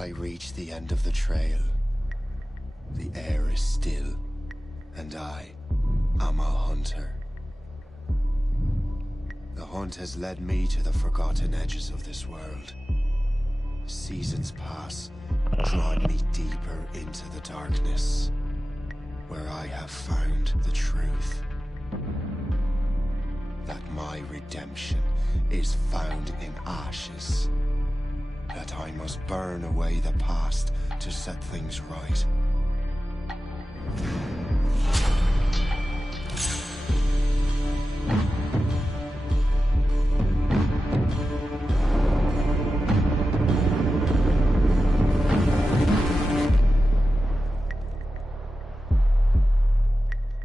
I reach the end of the trail. The air is still, and I am a hunter. The hunt has led me to the forgotten edges of this world. Seasons pass, drawing me deeper into the darkness, where I have found the truth. That my redemption is found in ashes. That I must burn away the past to set things right.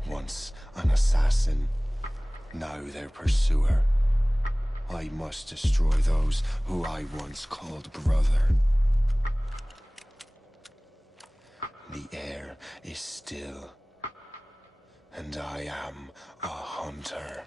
Once an assassin, now their pursuer. I must destroy those who I once called brother. The air is still, and I am a hunter.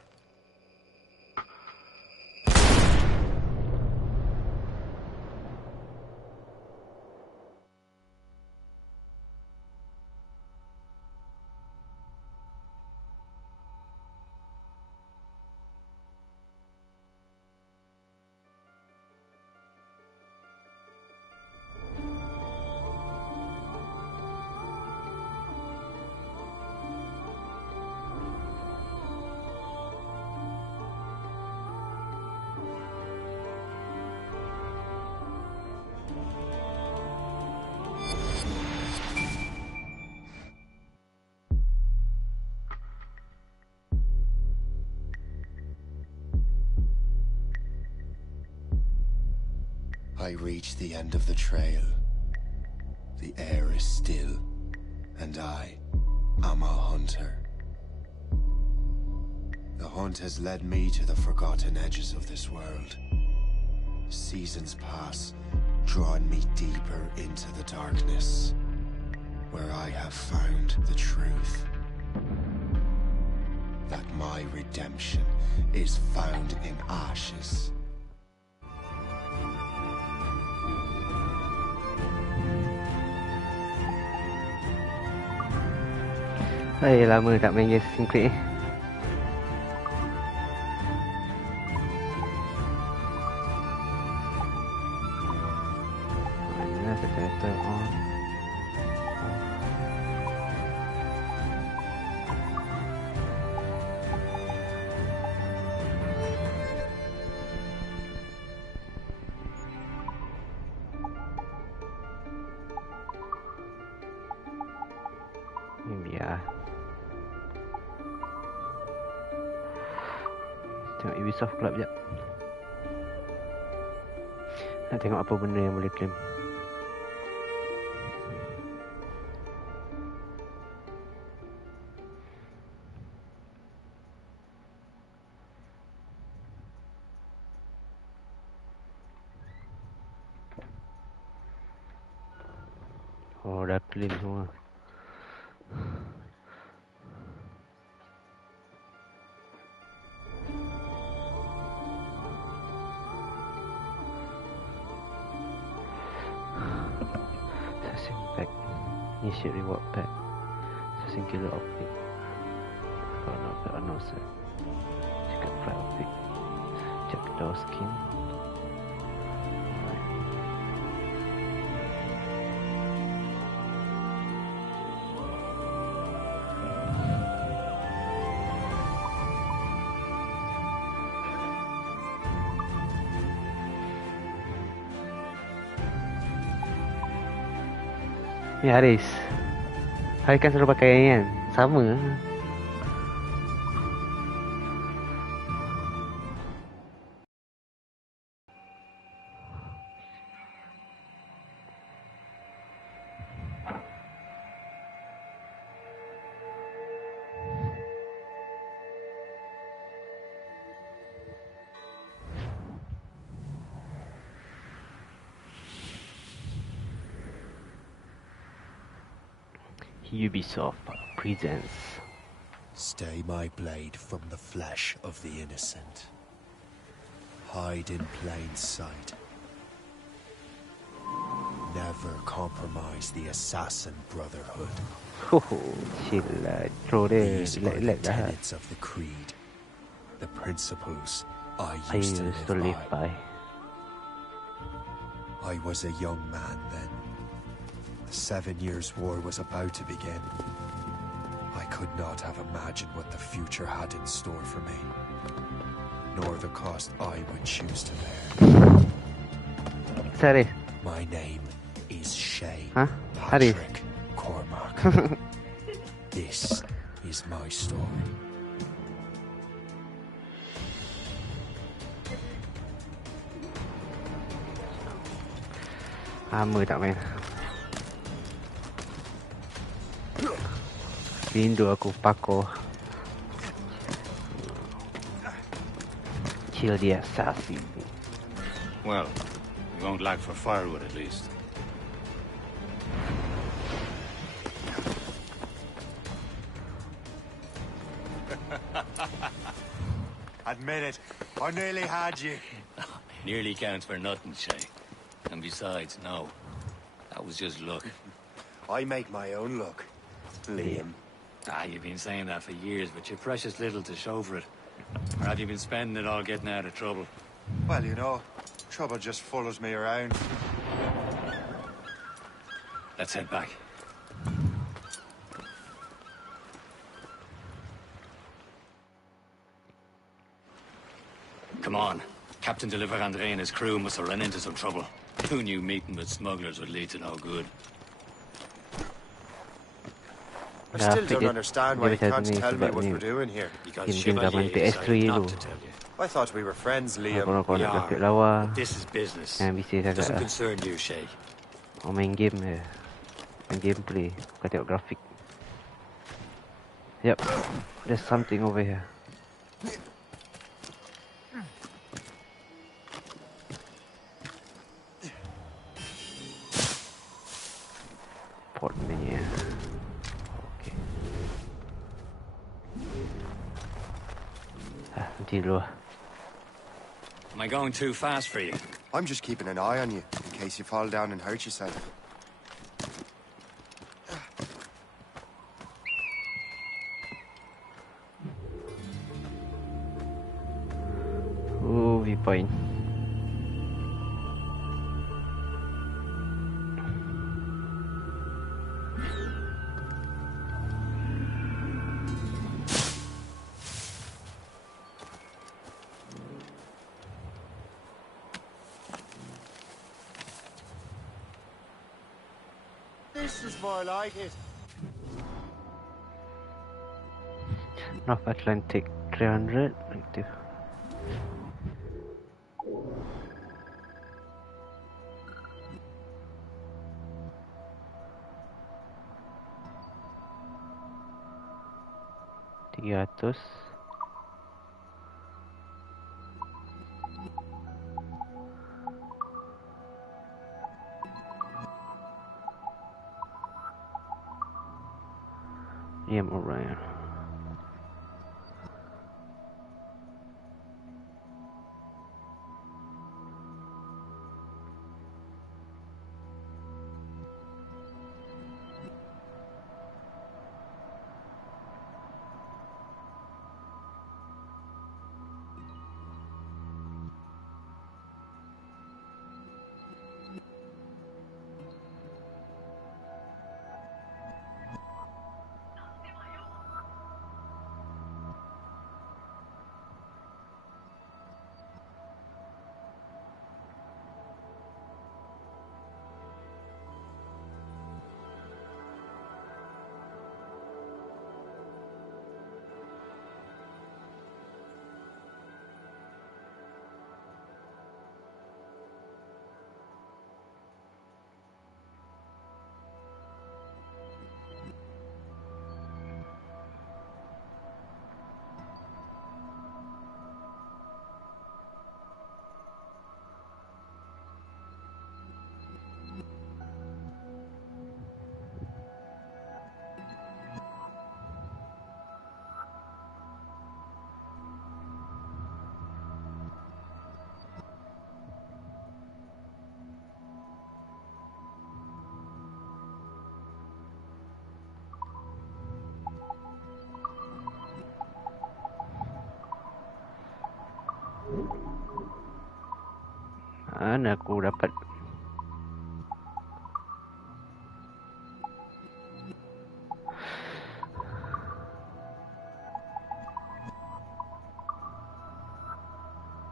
I reach the end of the trail. The air is still, and I am a hunter. The hunt has led me to the forgotten edges of this world. Seasons pass, drawing me deeper into the darkness, where I have found the truth. That my redemption is found in ashes. Lama tak main Assassin's Creed ni. Mana settle on. Biar tengok Ubisoft Club sekejap. Nak tengok apa benda yang boleh claim. Oh, dah claim semua. Initiate reward pack. Assassin killer outfit. Got no set. Chicken fry outfit. Jackdaw skin. Ni Haris kan selalu pakai ni kan. Sama. Ubisoft presents. Stay my blade from the flesh of the innocent. Hide in plain sight. never compromise the Assassin Brotherhood. โอ้โหชิลเลยโทรได้ These are แหล the กๆนะฮะ tenets of the creed, the principles I ไอ้ used to สลิ live ปไป by. I was a young man then. The 7 Years' War was about to begin. I could not have imagined what the future had in store for me, nor the cost I would choose to bear. Sorry. My name is Shay Huh? Harry. Patrick Cormac. This is my story. Mười tak main. Rindu aku Paco. Kill the assassin. Well, we won't lack for firewood at least. Admit it, I nearly had you. Nearly counts for nothing, Shay. And besides, no. That was just luck. I make my own luck, Liam. You've been saying that for years, but you're precious little to show for it. Or have you been spending it all getting out of trouble? Well, you know, trouble just follows me around. Let's head back. Come on. Captain Deliver Andre and his crew must have run into some trouble. Who knew meeting with smugglers would lead to no good? I still don't understand why you can't tell me what we're doing here. Because Hindi naman Chevalier PS3 decided lu. not to tell you. I thought we were friends, Liam. Ako We nak are, grafik lawa. but this is business. Yang bising Doesn't sangat lah. concern you, Shay. Oh, main game je. Main gameplay. Bukan tengok grafik. Yep. There's something over here. Pot ni ya. Okay. Nanti dulu lah. Am I going too fast for you? I'm just keeping an eye on you, in case you fall down and hurt yourself. Viewpoint. This is more like it. North Atlantic 300 active. Tiga ratus. Alright. Mana aku dapat?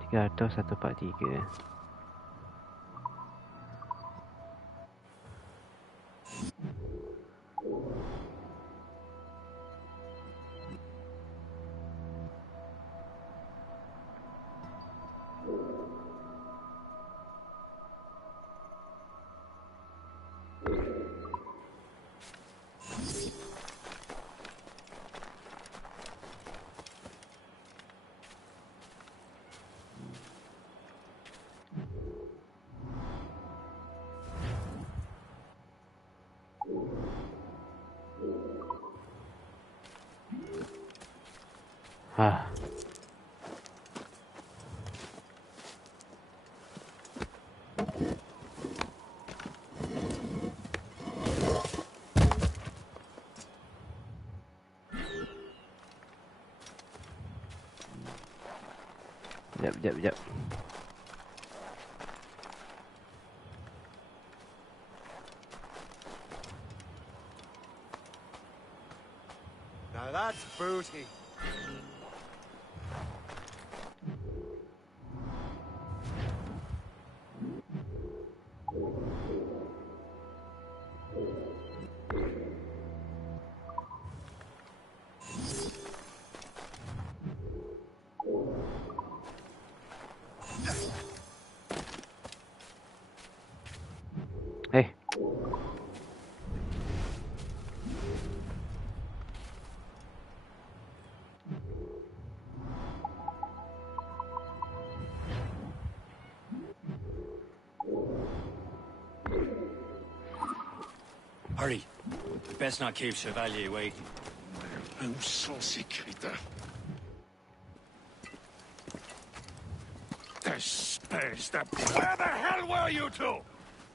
Tiga atau 143. Ah. Sekejap. Now that's booty. Hey. Hurry. Best not keep Chevalier waiting. Un saucy creature. Space that. Where the hell were you two?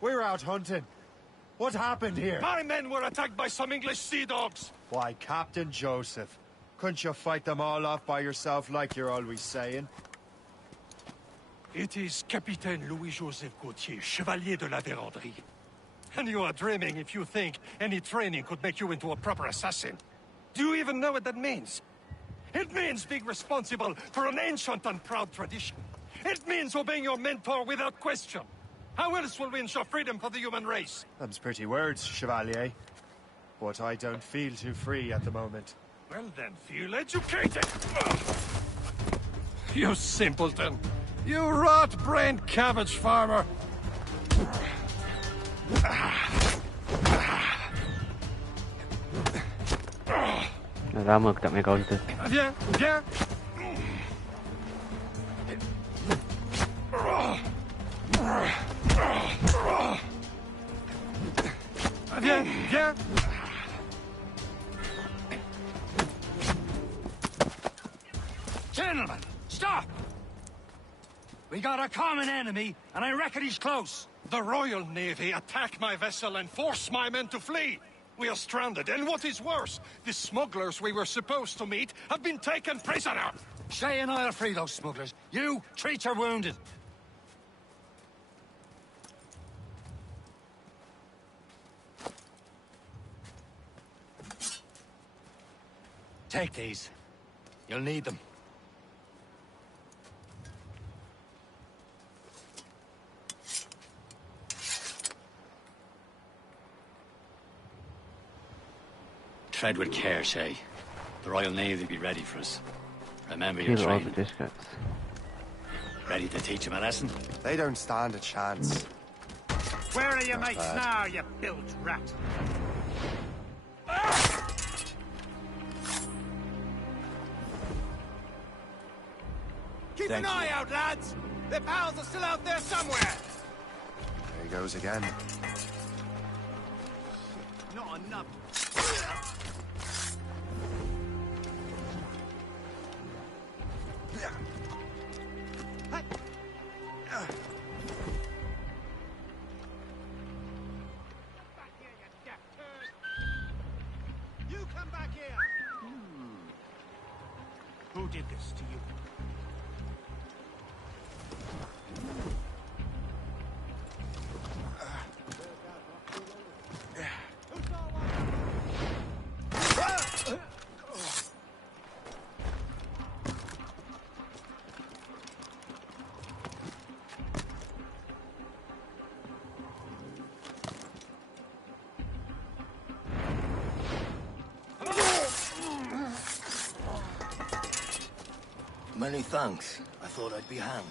We're out hunting. What happened here? My men were attacked by some English sea dogs. Why, Captain Joseph. Couldn't you fight them all off by yourself like you're always saying? It is Capitaine Louis-Joseph Gauthier, Chevalier de la Vérendrye. And you are dreaming if you think any training could make you into a proper assassin. Do you even know what that means? It means being responsible for an ancient and proud tradition. It means obeying your mentor without question. How else will we ensure freedom for the human race? Them's pretty words, Chevalier. But I don't feel too free at the moment. Well then, feel educated! You simpleton! You rot-brained cabbage farmer! Dah lama aku tak main counter. Viens, viens! Viens, viens! Gentlemen, stop! We got a common enemy, and I reckon he's close. The Royal Navy attack my vessel and force my men to flee. We are stranded, and what is worse, the smugglers we were supposed to meet have been taken prisoner. Shay and I'll free those smugglers. You, treat your wounded. Take these. You'll need them. Tread with care, Shay. The Royal Navy will be ready for us. Remember your Kill all the training. discards. Ready to teach them a lesson? They don't stand a chance. Where are your Not mates bad. now, you built rat? Keep Thank an eye you. out, lads! Their pals are still out there somewhere! There he goes again. Not enough. Back here, you deaf turd! You come back here! Who did this to you? Many thanks. I thought I'd be hanged.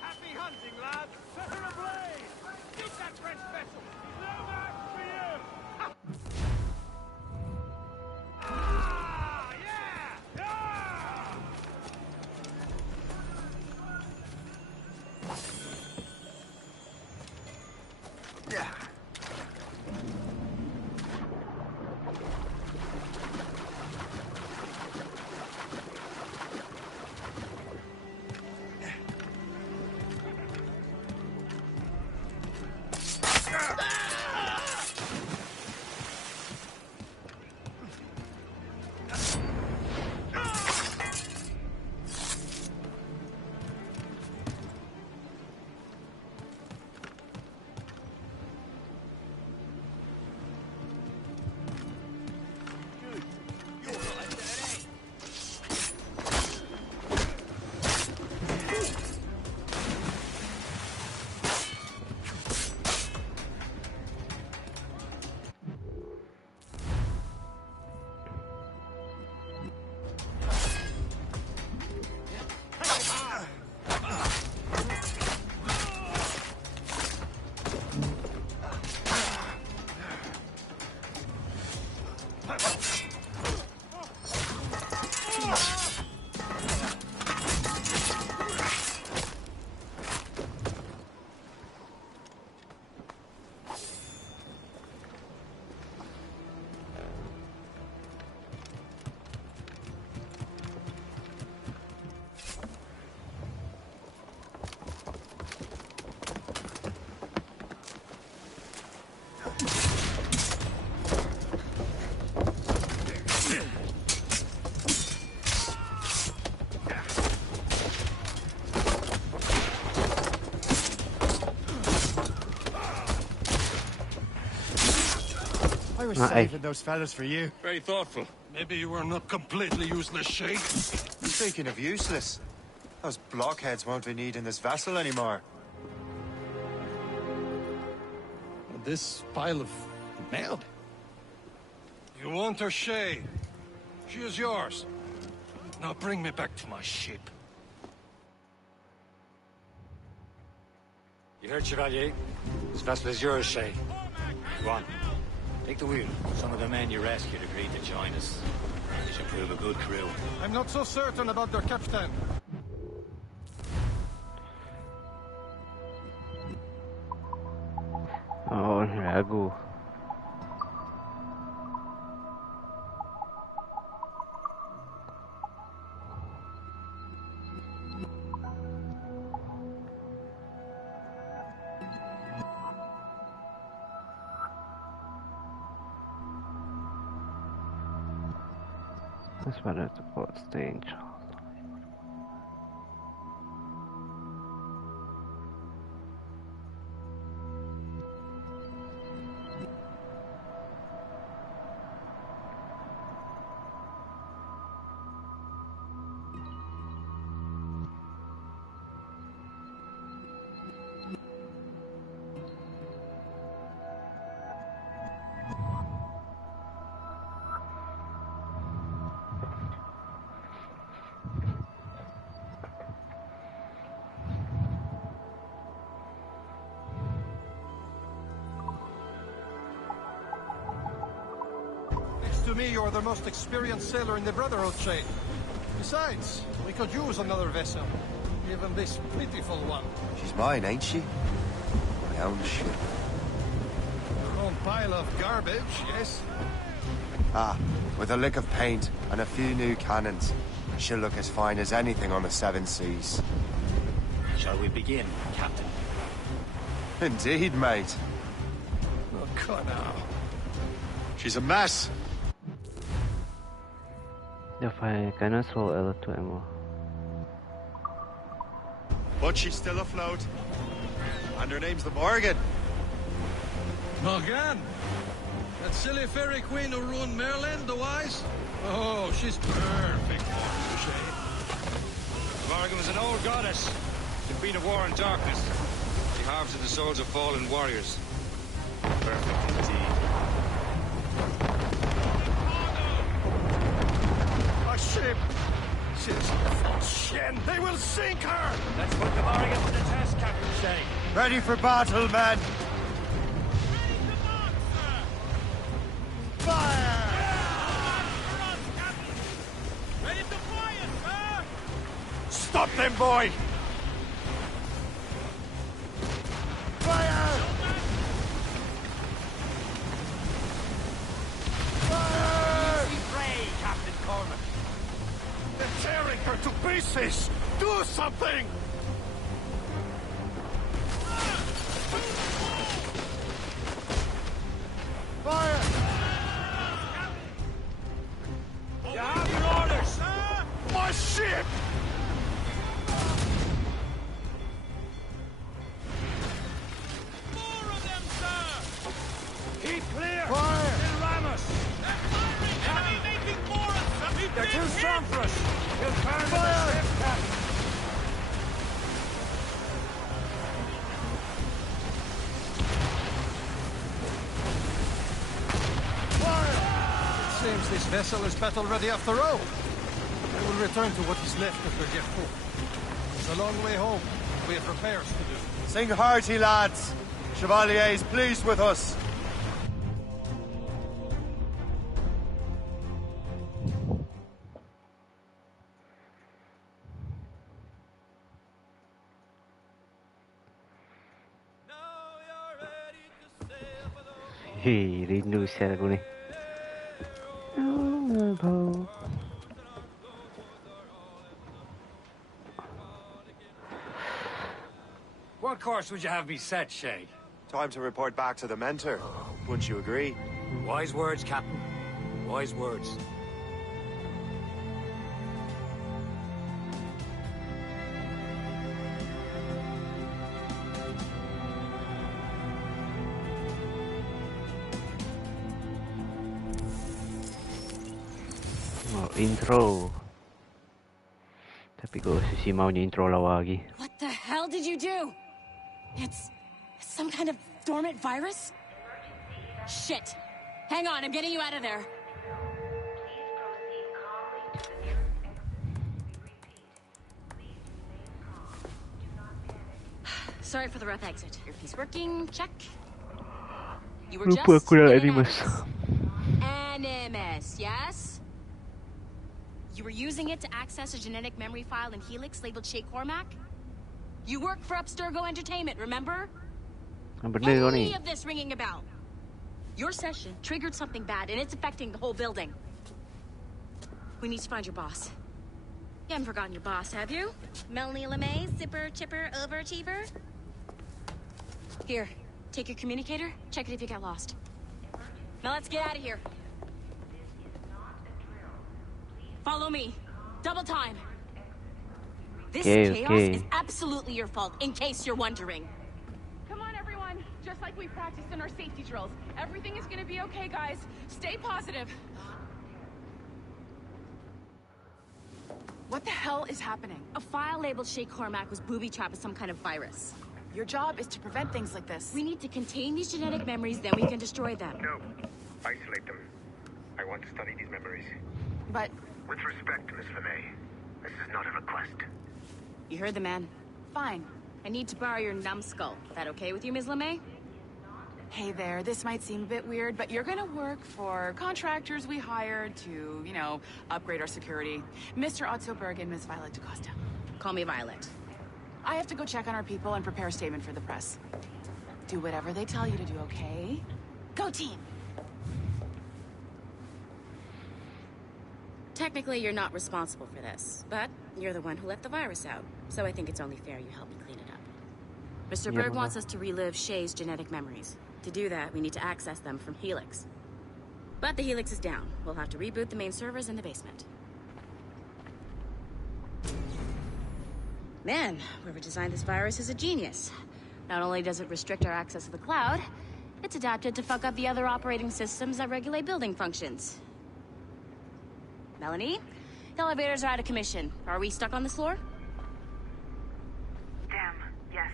Happy hunting, lads! Set her ablaze! Beat that French vessel! No match for you! Ah, yeah! Ah! Yeah. I was Aye. saving those fellas for you. Very thoughtful. Maybe you were not completely useless, Shay. Speaking of useless, those blockheads won't be needing this vessel anymore. This pile of mail. You want her, Shay? She is yours. Now bring me back to my ship. You heard, Chevalier? This vessel is yours, Shay. Go on. Take the wheel. Some of the men you rescued agreed to join us. They should prove a good crew. I'm not so certain about their captain. Oh, ragu. That's better to put stage. Next to me, you're the most experienced sailor in the Brotherhood, Shay. Besides, we could use another vessel. Even this pitiful one. She's mine, ain't she? My own ship. Your own pile of garbage, yes? Ah, with a lick of paint and a few new cannons, she'll look as fine as anything on the seven seas. Shall we begin, Captain? Indeed, mate. Oh, come now. She's a mess. If I cannot swallow L2 ammo. But she's still afloat. And her name's the Morgan. Morgan? That silly fairy queen who ruined Merlin, the wise? Oh, she's perfect for you, Shay. Morgan was an old goddess. The queen of war and darkness. She harvested the souls of fallen warriors. Perfect indeed. pieces! Shen, they will sink her! Let's put the Morrigan to the test, Captain Shay. Ready for battle, men! Fire! Ready to fire, sir! Stop them, boy! Fire! Fire! Easy play, Captain Cormac. They're tearing her to pieces! Do something! Fire! You have your orders. My ship! More of them, sir! Keep clear. Fire! They'll ram us. They're firing! Enemy making more of them! We've They're been too hit! strong for us. We'll burn the Fire! ship, Captain. It seems this vessel is battle-ready after all. We will return to what is left of the Gerfaut. It's a long way home. We have repairs to do. Sing hearty, lads. Chevalier is pleased with us. Now you're ready to sail for the Hei, rindu sial aku ni. What course would you have me set, Shay? Time to report back to the mentor. Wouldn't you agree? Wise words, Captain. Wise words. Oh, intro. Tapi ko si maunya intro lawa lagi. What the hell did you do? It's some kind of dormant virus? Shit. Hang on, I'm getting you out of there. Sorry for the rough exit. Earpiece working, check. You were Lupa just aku dah in animus. Animus, yes? You were using it to access a genetic memory file in Helix labeled Shay Cormac? You work for Abstergo Entertainment, remember? Benda kau Any ni. of this ringing a bell? Your session triggered something bad, and it's affecting the whole building. We need to find your boss. You haven't forgotten your boss, have you? Melanie LeMay, zipper, chipper, overachiever? Here, take your communicator, check it if you got lost. Now let's get out of here. Follow me. Double time. This chaos is absolutely your fault, in case you're wondering. Come on, everyone. Just like we practiced in our safety drills. Everything is gonna be okay, guys. Stay positive. What the hell is happening? A file labeled Shay Cormac was booby-trapped with some kind of virus. Your job is to prevent things like this. We need to contain these genetic memories, then we can destroy them. No. Isolate them. I want to study these memories. But With respect, Miss LeMay, this is not a request. You heard the man. fine. I need to borrow your numbskull. That okay with you, Ms. LeMay? Hey there, this might seem a bit weird, but you're gonna work for contractors we hired to, upgrade our security. Mr. Otto Berg and Miss Violet DaCosta. Call me Violet. I have to go check on our people and prepare a statement for the press. Do whatever they tell you to do, okay? Go team! Technically, you're not responsible for this, but you're the one who let the virus out, so I think it's only fair you help me clean it up. Mr. Yeah, Berg Mama. wants us to relive Shay's genetic memories. To do that, we need to access them from Helix. But the Helix is down. We'll have to reboot the main servers in the basement. Man, whoever designed this virus is a genius. Not only does it restrict our access to the cloud, it's adapted to fuck up the other operating systems that regulate building functions. Melanie? The elevators are out of commission. Are we stuck on this floor? Damn, yes.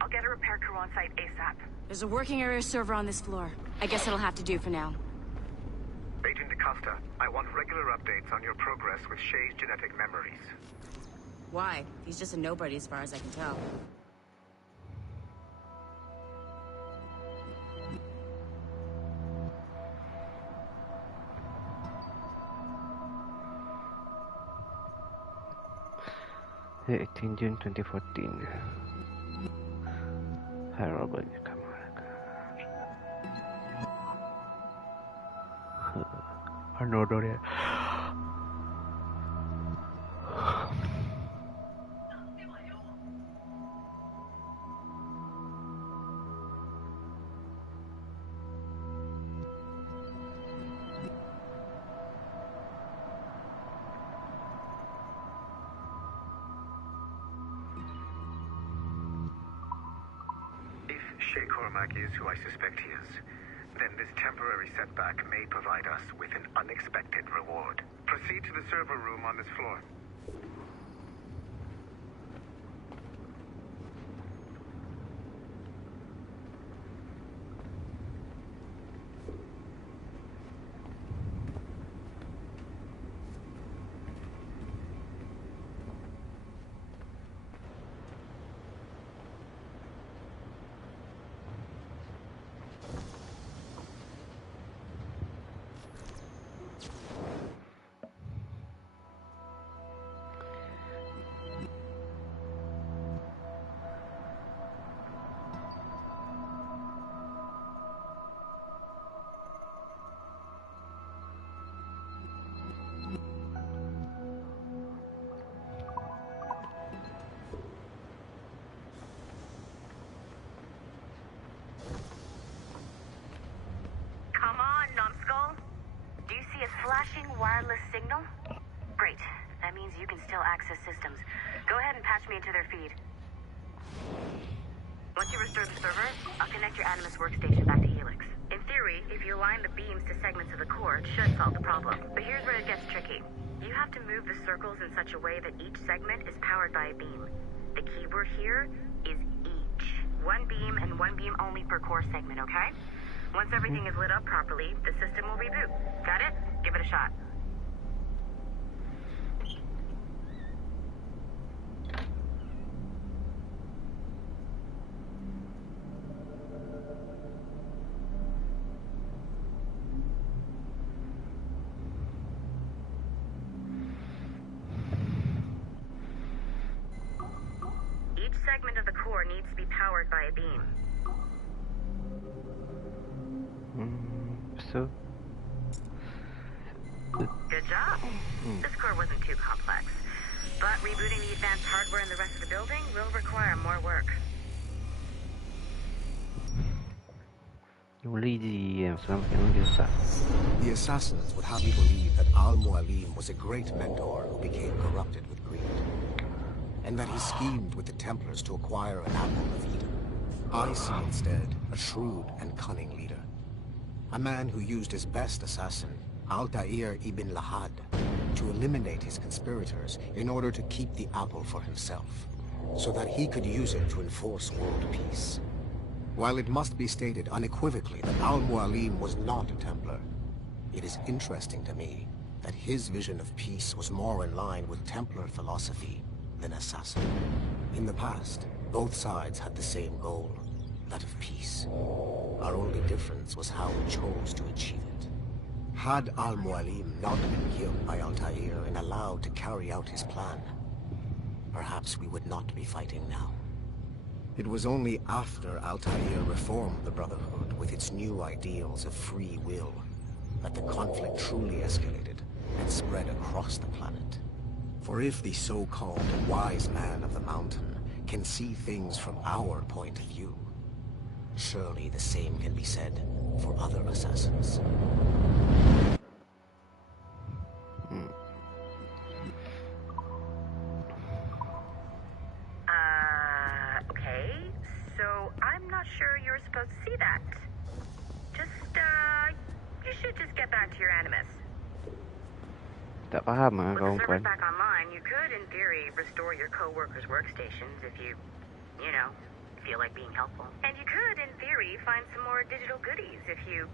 I'll get a repair crew on site ASAP. There's a working area server on this floor. I guess it'll have to do for now. Agent DaCosta Master. I want regular updates on your progress with Shay's genetic memories. Why? He's just a nobody as far as I can tell. June 2014. Horrible camera. Another. Is who I suspect he is, then this temporary setback may provide us with an unexpected reward. Proceed to the server room on this floor. Flashing wireless signal? Great. That means you can still access systems. Go ahead and patch me into their feed. Once you restore the server, I'll connect your Animus workstation back to Helix. In theory, if you align the beams to segments of the core, it should solve the problem. But here's where it gets tricky. You have to move the circles in such a way that each segment is powered by a beam. The keyword here is each. One beam and one beam only per core segment, okay? Once everything is lit up properly, the system will reboot. Got it? Give it a shot. Each segment of the core needs to be powered by a beam. So? Good job. This core wasn't too complex. But rebooting the advanced hardware in the rest of the building will require more work. The assassins would have you believe that Al-Mualim was a great mentor who became corrupted with greed, and that he schemed with the Templars to acquire an apple of Eden. I see instead a shrewd and cunning leader. A man who used his best assassin, Altair ibn Lahad, to eliminate his conspirators in order to keep the apple for himself, so that he could use it to enforce world peace. While it must be stated unequivocally that Al-Mualim was not a Templar, it is interesting to me that his vision of peace was more in line with Templar philosophy than assassin. In the past, both sides had the same goal, that of peace. Our only difference was how we chose to achieve it. Had Al-Mualim not been killed by Altair and allowed to carry out his plan, perhaps we would not be fighting now. It was only after Altair reformed the Brotherhood with its new ideals of free will that the conflict truly escalated and spread across the planet. For if the so-called wise man of the mountain can see things from our point of view, surely the same can be said for other assassins. Okay. So I'm not sure you were supposed to see that. You should just get back to your Animus. Tak faham With the kawan-kawan. servers back online, you could, in theory, restore your co-workers' workstations if you feel like being helpful. And you could, in theory, find some more digital goodies if you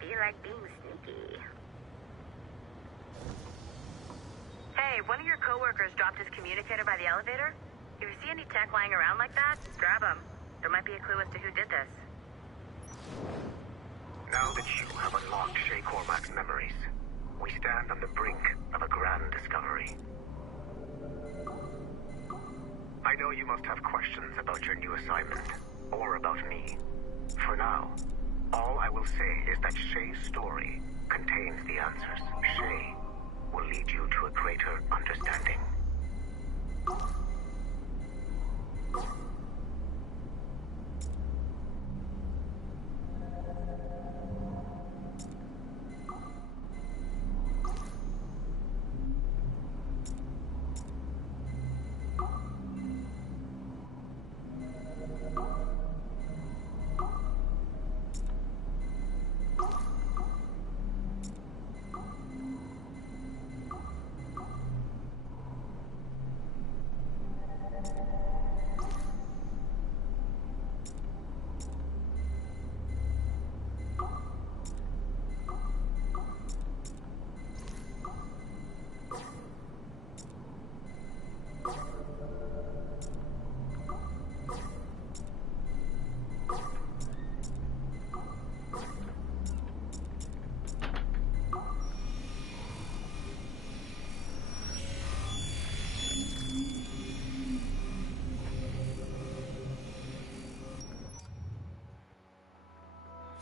Feel like being sneaky. Hey, one of your coworkers dropped his communicator by the elevator. If you see any tech lying around like that, grab him. There might be a clue as to who did this. Now that you have unlocked Shay Cormac's memories, we stand on the brink of a grand discovery. I know you must have questions about your new assignment, or about me. For now, all I will say is that Shay's story contains the answers. Shay will lead you to a greater understanding.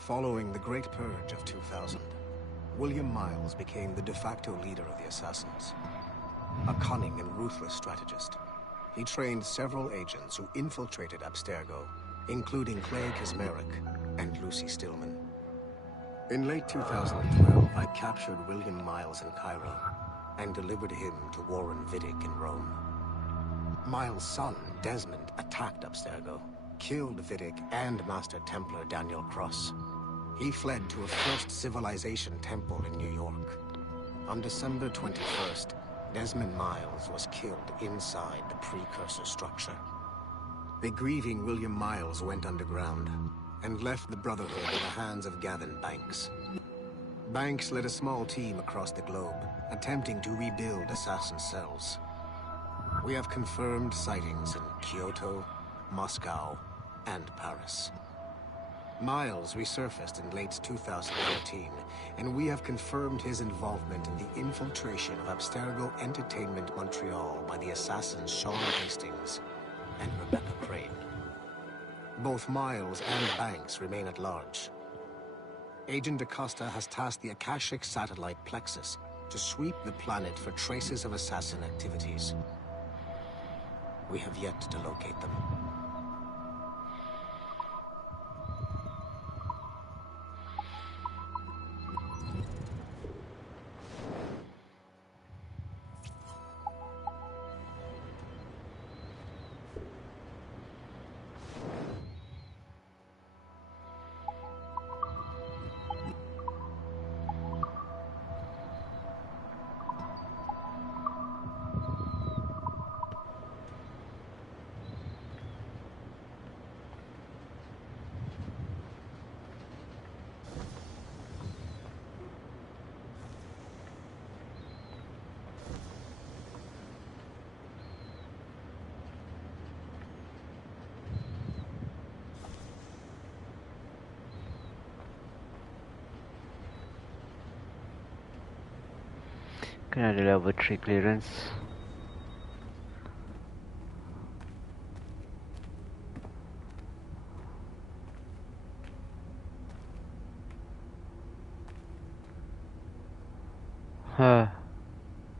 Following the Great Purge of 2000, William Miles became the de facto leader of the Assassins. A cunning and ruthless strategist, he trained several agents who infiltrated Abstergo, including Clay Kismeric and Lucy Stillman. In late 2012, I captured William Miles in Cairo and delivered him to Warren Vidic in Rome. Miles' son, Desmond, attacked Abstergo, killed Vidic and Master Templar Daniel Cross. He fled to a First Civilization temple in New York. On December 21st, Desmond Miles was killed inside the precursor structure. The grieving William Miles went underground and left the Brotherhood in the hands of Gavin Banks. Banks led a small team across the globe, attempting to rebuild assassin cells. We have confirmed sightings in Kyoto, Moscow, and Paris. Miles resurfaced in late 2013, and we have confirmed his involvement in the infiltration of Abstergo Entertainment Montreal by the assassins Sean Hastings and Rebecca Crane. Both Miles and Banks remain at large. Agent DaCosta has tasked the Akashic satellite Plexus to sweep the planet for traces of assassin activities. We have yet to locate them. Kena ada level 3 clearance.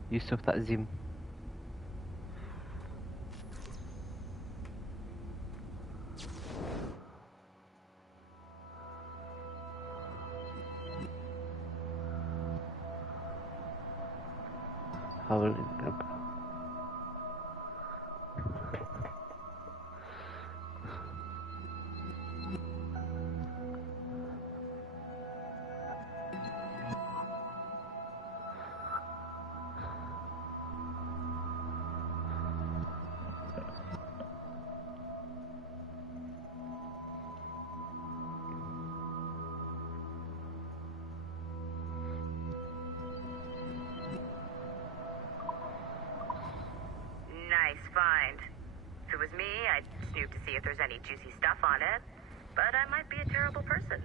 Yusuf Takzim. Haul it was me, I'd snoop to see if there's any juicy stuff on it. But I might be a terrible person.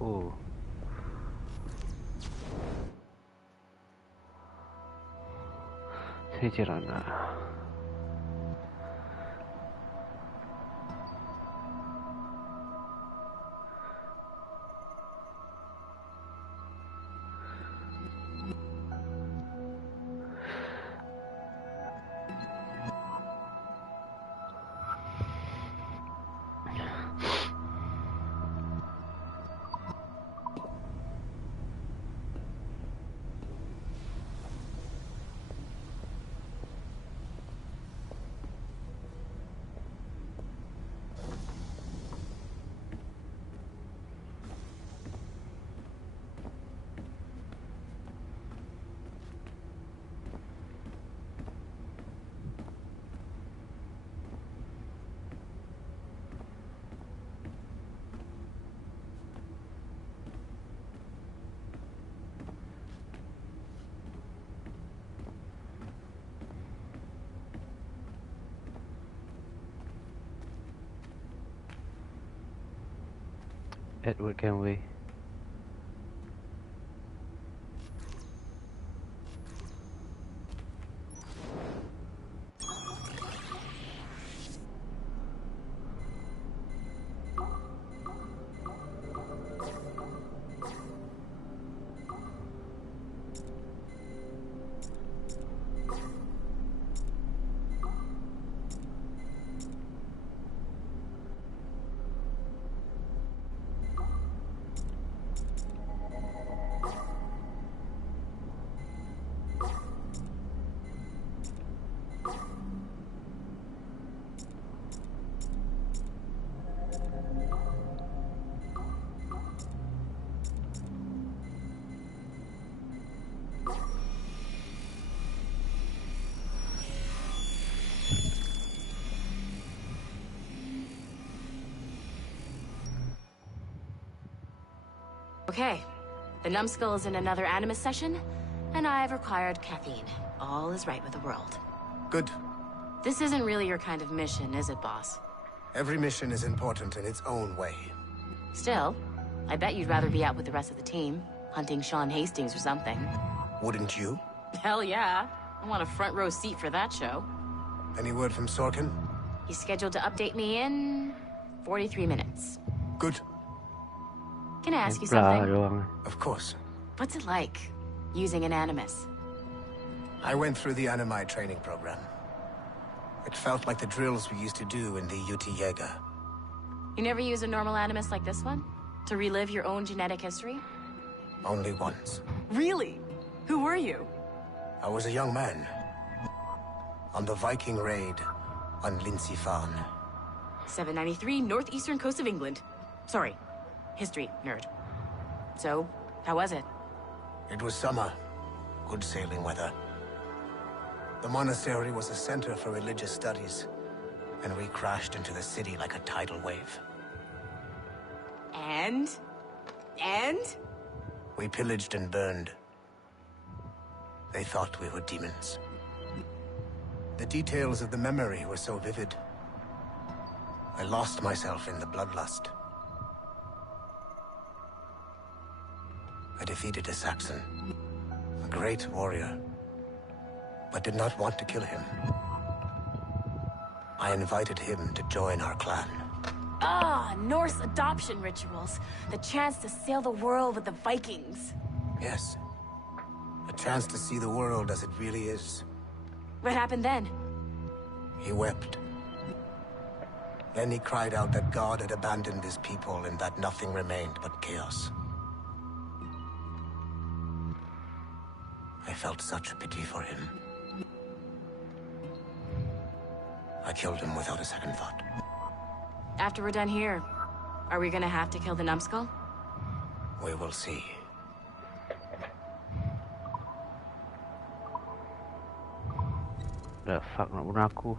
Oh. 세질 않아. Edward Kenway. Okay, the numbskull is in another Animus session, and I've required caffeine. All is right with the world. Good. This isn't really your kind of mission, is it, boss? Every mission is important in its own way. Still, I bet you'd rather be out with the rest of the team, hunting Sean Hastings or something. Wouldn't you? Hell yeah. I want a front row seat for that show. Any word from Sorkin? He's scheduled to update me in 43 minutes. Good. Can I ask you something? Of course. What's it like, using an Animus? I went through the Animi training program. It felt like the drills we used to do in the UT Jaeger. You never use a normal Animus like this one? To relive your own genetic history? Only once. Really? Who were you? I was a young man. On the Viking raid on Lindsey Farn. 793, northeastern coast of England. Sorry, history nerd. So, how was it? It was summer. Good sailing weather. The monastery was a center for religious studies, and we crashed into the city like a tidal wave. And? We pillaged and burned. They thought we were demons. The details of the memory were so vivid. I lost myself in the bloodlust. I defeated a Saxon, a great warrior, but did not want to kill him. I invited him to join our clan. Ah, Norse adoption rituals. The chance to sail the world with the Vikings. Yes. A chance to see the world as it really is. What happened then? He wept. Then he cried out that God had abandoned his people and that nothing remained but chaos. I felt such pity for him. I killed him without a second thought. After we're done here, are we gonna have to kill the numbskull? We will see. The fuck nak bunuh aku?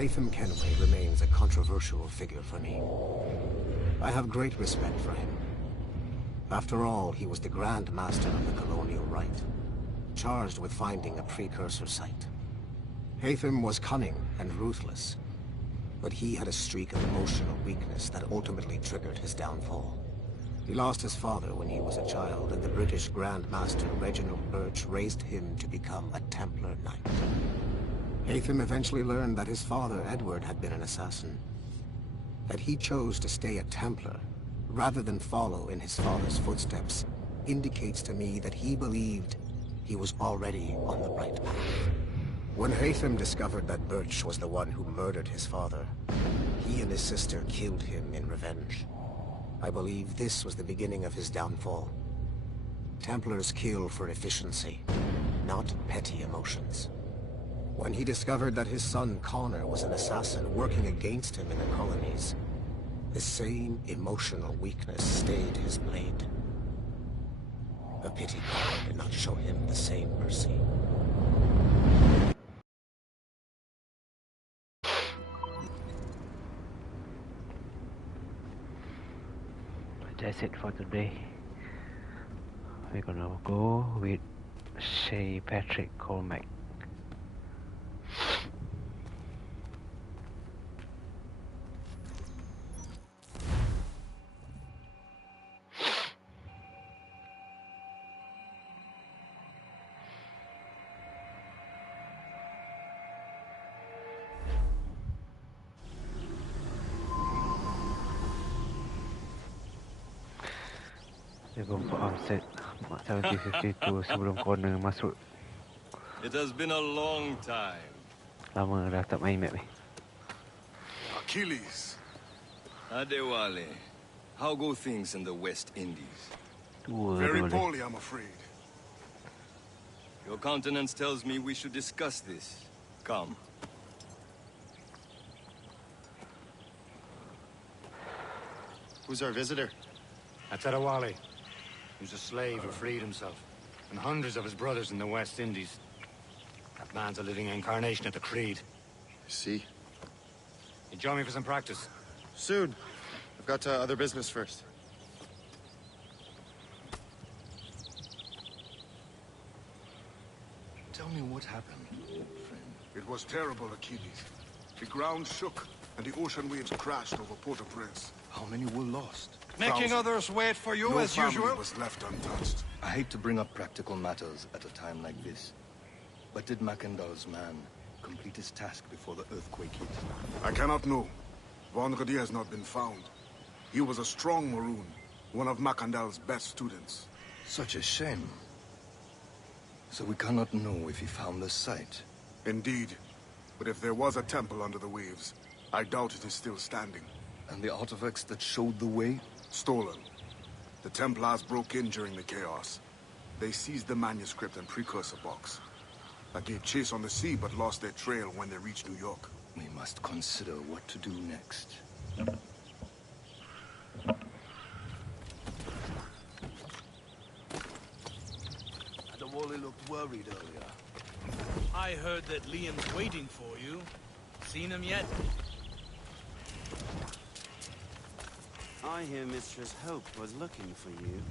Haytham Kenway remains a controversial figure for me. I have great respect for him. After all, he was the Grand Master of the Colonial Rite, charged with finding a precursor site. Haytham was cunning and ruthless, but he had a streak of emotional weakness that ultimately triggered his downfall. He lost his father when he was a child, and the British Grand Master Reginald Birch raised him to become a Templar Knight. Haytham eventually learned that his father, Edward, had been an assassin. That he chose to stay a Templar, rather than follow in his father's footsteps, indicates to me that he believed he was already on the right path. When Haytham discovered that Birch was the one who murdered his father, he and his sister killed him in revenge. I believe this was the beginning of his downfall. Templars kill for efficiency, not petty emotions. When he discovered that his son Connor was an assassin working against him in the colonies, the same emotional weakness stayed his blade. A pity Connor did not show him the same mercy. That's it for today. We're gonna go with Shay Patrick Colmack. Dia gumpa offset 7052 sebelum corner masuk. It has been a long time. Lama dah tak main map ni. Achilles. Adewale, how go things in the West Indies? Very poorly, I'm afraid. Your countenance tells me we should discuss this. Come. Who's our visitor? That's Adewale. He was a slave who freed himself, and hundreds of his brothers in the West Indies. That man's a living incarnation of the Creed. See? You join me for some practice? Soon. I've got other business first. Tell me what happened, friend. It was terrible, Achilles. The ground shook, and the ocean waves crashed over Port-au-Prince. How many were lost? Making others wait for you as usual? No family was left untouched. I hate to bring up practical matters at a time like this. But did Mackandal's man complete his task before the earthquake hit? I cannot know. Vonredi has not been found. He was a strong Maroon, one of Mackandal's best students. Such a shame. So we cannot know if he found the site. Indeed. But if there was a temple under the waves, I doubt it is still standing. And the artifacts that showed the way? Stolen. The Templars broke in during the chaos. They seized the manuscript and precursor box. They gave chase on the sea but lost their trail when they reached New York. We must consider what to do next. Adewale looked worried earlier. I heard that Liam's waiting for you. Seen him yet? I hear Mistress Hope was looking for you.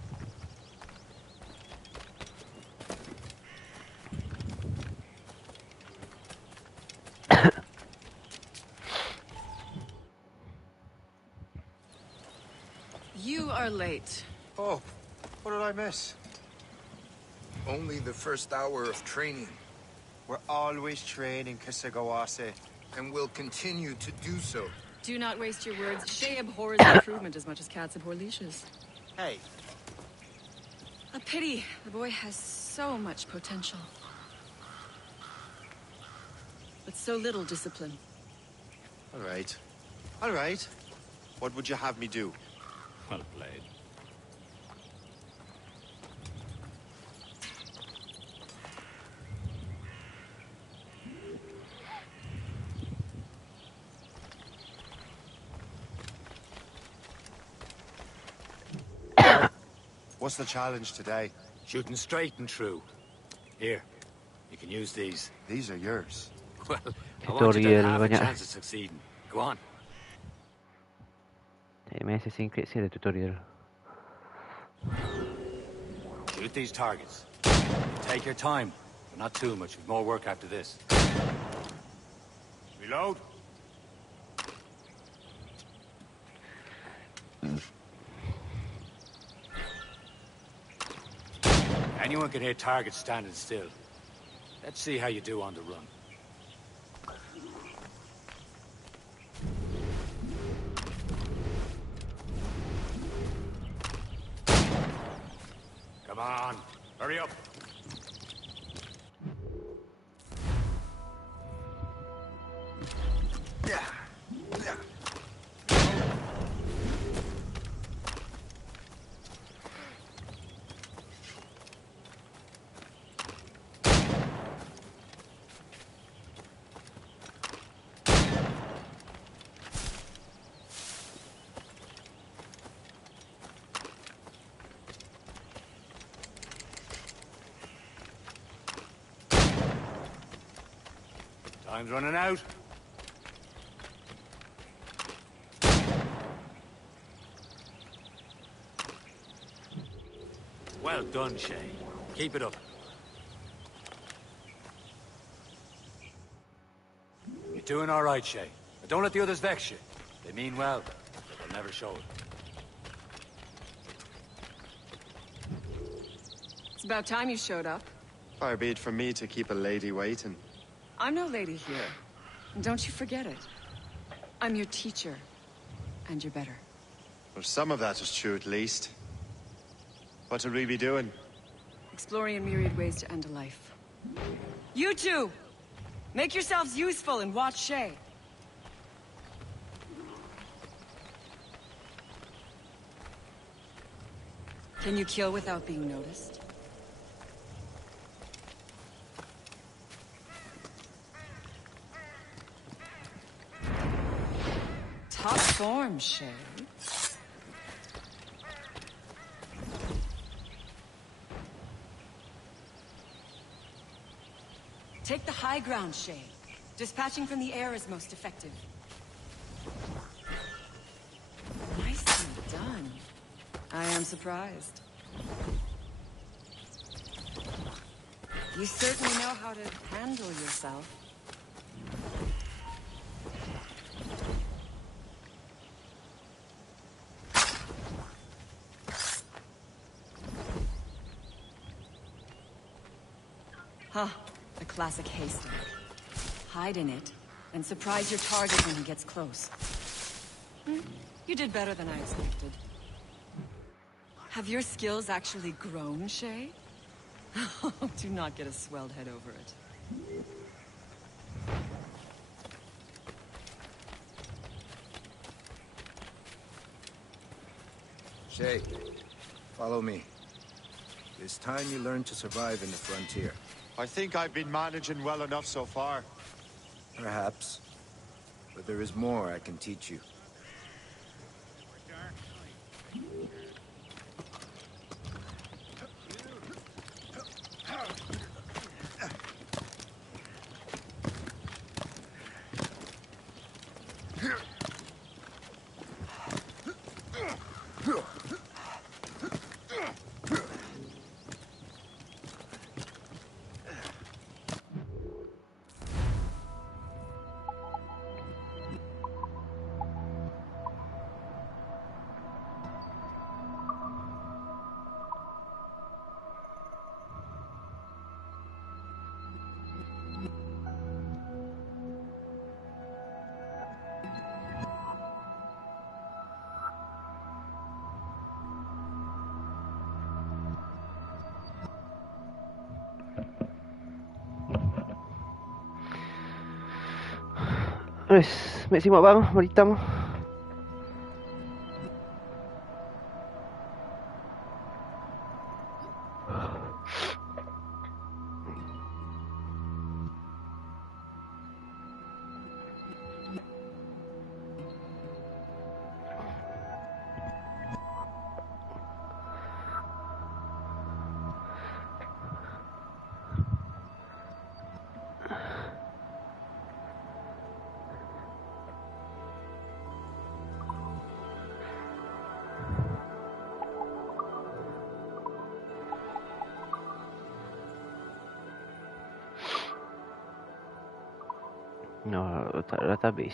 You are late. Oh, what did I miss? Only the first hour of training. We're always training, Kisagawase. And will continue to do so. Do not waste your words. Shay abhors improvement as much as cats abhor leashes. Hey. A pity. The boy has so much potential. But so little discipline. All right. All right. What would you have me do? Well played. What's the challenge today? Shooting straight and true. Here, you can use these. These are yours. Well, I want you to Tutorial have a banyak. chance of succeeding. Go on. Assassin's Creed sih ada tutorial. Shoot these targets. Take your time, but not too much. We've more work after this. Reload. Anyone can hit targets standing still. Let's see how you do on the run. Come on, hurry up. Time's running out. Well done, Shay. Keep it up. You're doing all right, Shay. But don't let the others vex you. They mean well, but they'll never show it. It's about time you showed up. Far be it from me to keep a lady waiting. I'm no lady here. And don't you forget it. I'm your teacher. And you're better. Well, some of that is true at least. What will we be doing? Exploring a myriad ways to end a life. You two! Make yourselves useful and watch Shay. Can you kill without being noticed? Top form, Shay. Take the high ground, Shay. Dispatching from the air is most effective. Nicely done. I am surprised. You certainly know how to handle yourself. Huh. A classic haystack. Hide in it, and surprise your target when he gets close. You did better than I expected. Have your skills actually grown, Shay? Do not get a swelled head over it. Shay, follow me. It's time you learn to survive in the frontier. I think I've been managing well enough so far. Perhaps. But there is more I can teach you. Wes, mek simak bang, berita mah. No, letak database.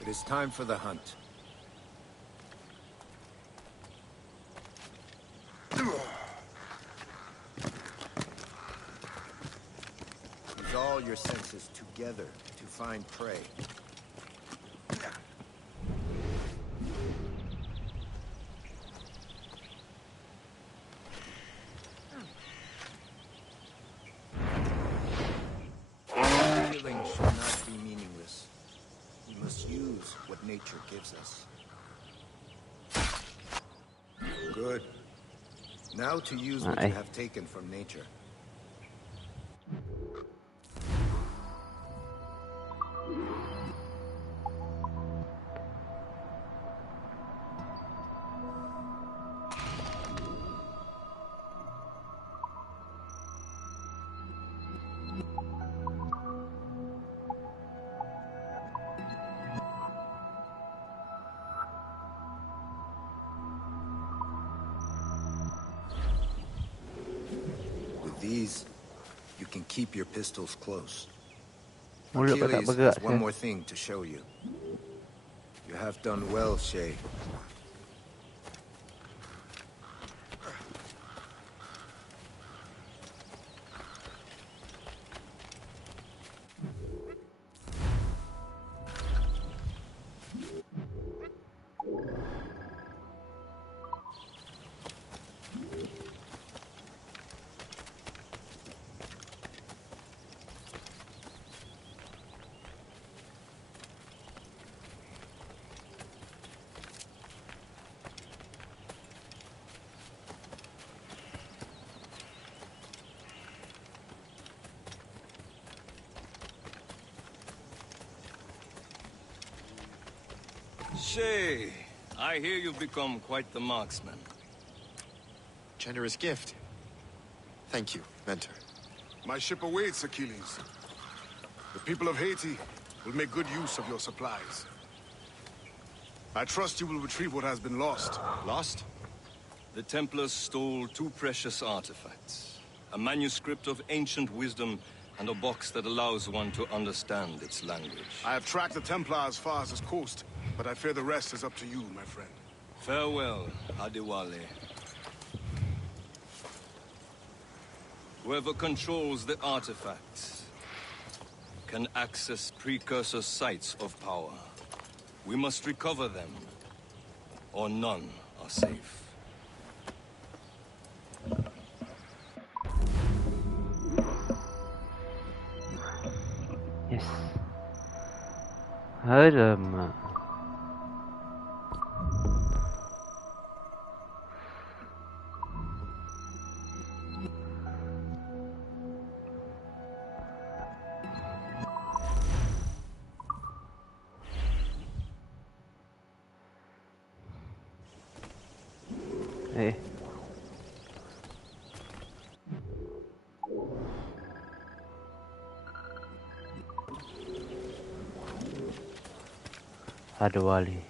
It is time for the hunt. Use all your senses together to find prey. Killing should not be meaningless. We must use what nature gives us. Good. Now to use what you have taken from nature. With these, you can keep your pistols close. Achilles has one more thing to show you. You have done well, Shay. Shay, I hear you've become quite the marksman. Generous gift. Thank you, Mentor. My ship awaits, Achilles. The people of Haiti will make good use of your supplies. I trust you will retrieve what has been lost. Lost? The Templars stole two precious artifacts. A manuscript of ancient wisdom and a box that allows one to understand its language. I have tracked the Templar as far as this coast, but I fear the rest is up to you, my friend. Farewell, Adewale. Whoever controls the artifacts can access precursor sites of power. We must recover them, or none are safe. Yes. Alamak. Adewale.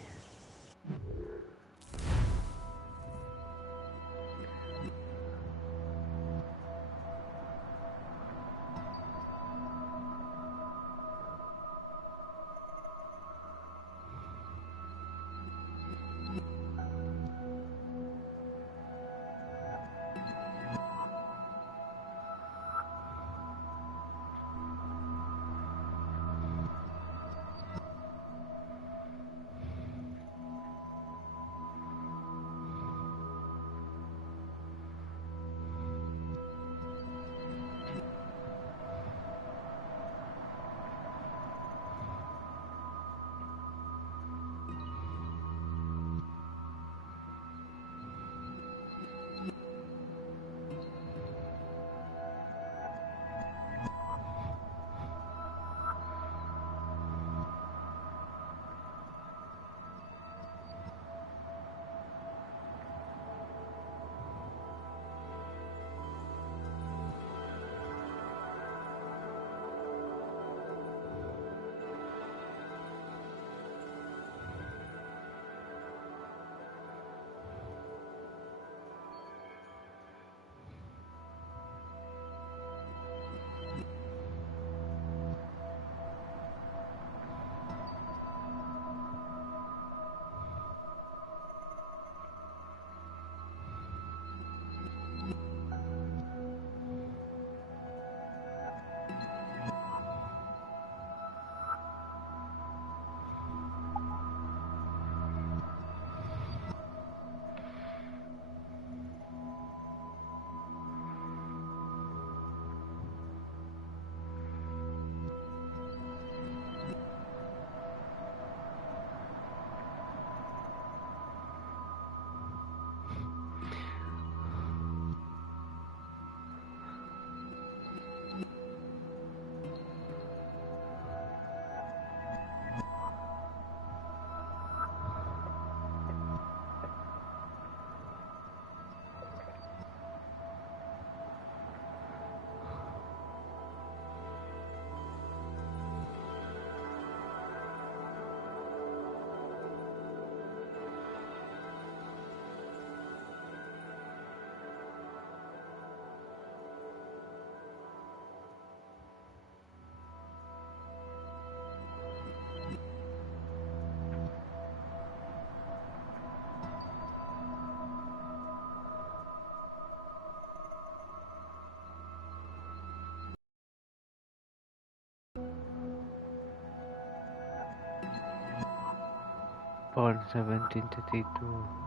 Born 1732.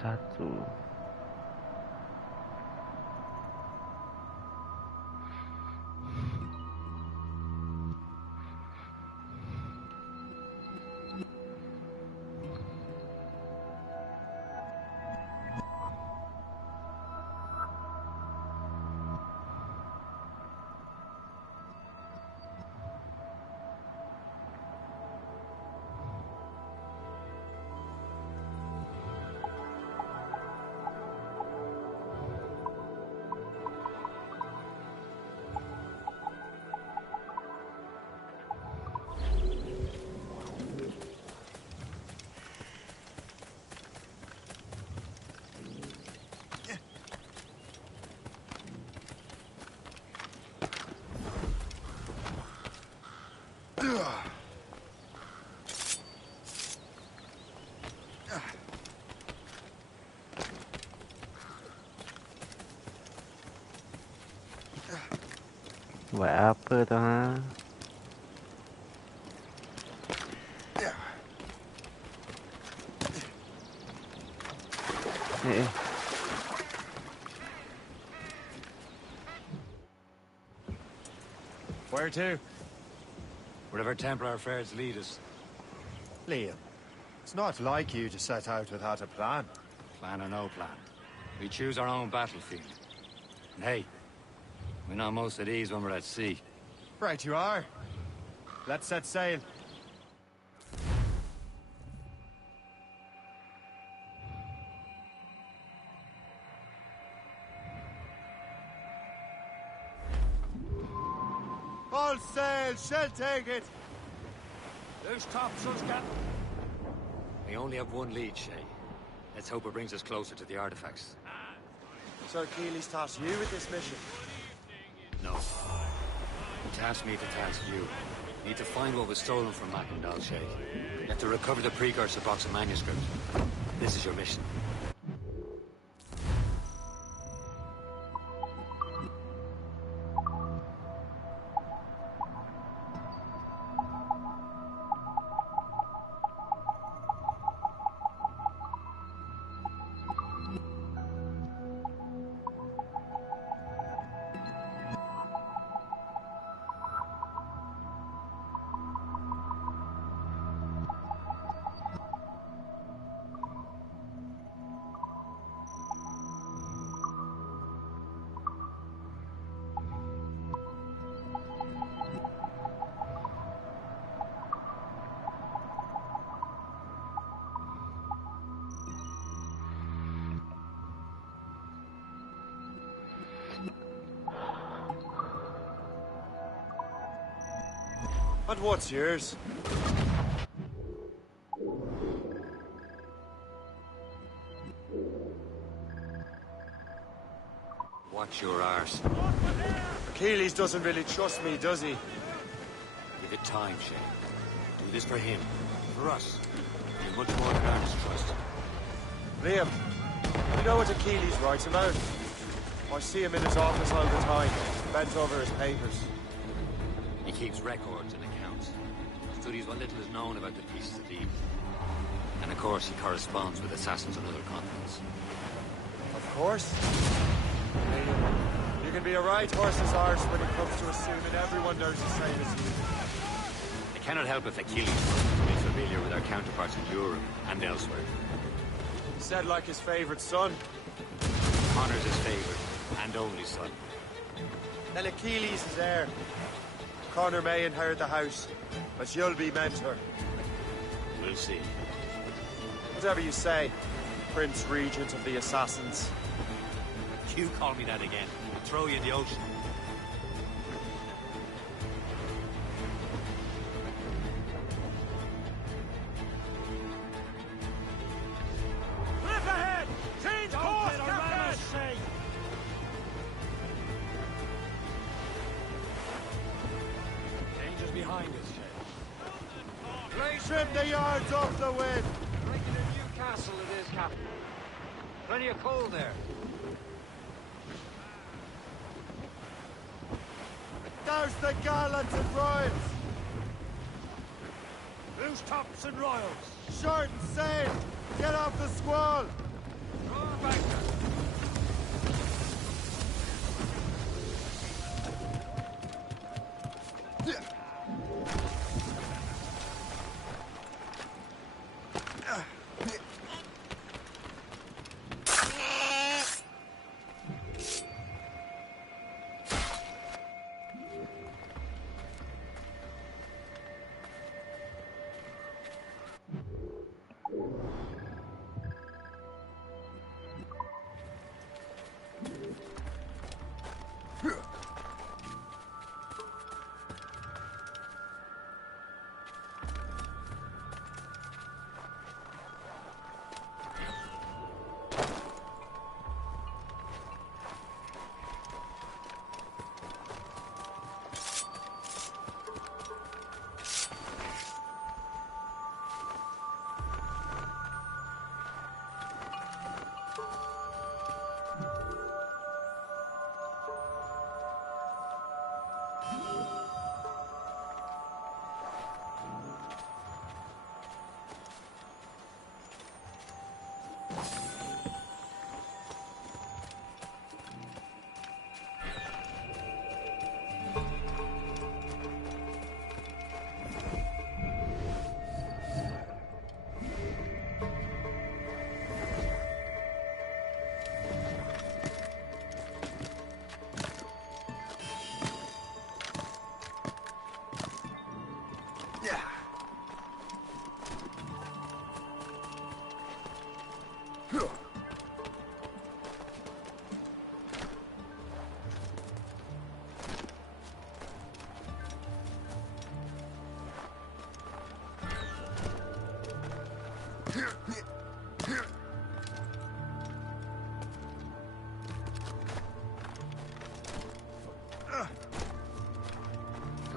satu. Buat apa tu ha? Where to? Wherever Templar affairs lead us. Liam, it's not like you to set out without a plan. Plan or no plan. We choose our own battlefield. And hey, we know most of these when we're at sea. Right you are. Let's set sail. All sail, shall take it. Loose topsails, Captain. We only have one lead, Shay. Let's hope it brings us closer to the artifacts. So Keely's tasked you with this mission? No. He tasked me to task you. Need to find what was stolen from Mackendal, Shay. You have to recover the precursor box of manuscript. This is your mission. And what's yours? Watch your arse. Achilles doesn't really trust me, does he? Give it time, Shay. Do this for him. For us. He's much more than earn his trust. Liam, you know what Achilles writes about? I see him in his office all the time, bent over his papers. He keeps records and accounts. Studies what little is known about the pieces of evil. And of course, he corresponds with assassins on other continents. Of course. You can be a right horse's arse when it comes to assuming everyone knows the same as you. I cannot help if Achilles wants to be familiar with our counterparts in Europe and elsewhere. Said like his favorite son. Connor's his favorite and only son. Then Achilles is heir. Connor may inherit the house, but you'll be mentor. We'll see. Whatever you say, Prince Regent of the Assassins. You call me that again, I'll throw you in the ocean. Cliff ahead! Change course, Captain! Danger's behind us, Shay. Trim the yards off the wind! castle it is, Captain. Plenty of coal there. Douse the gallants and royals! Loose tops and royals. Short and sail! Get off the squall! Draw back.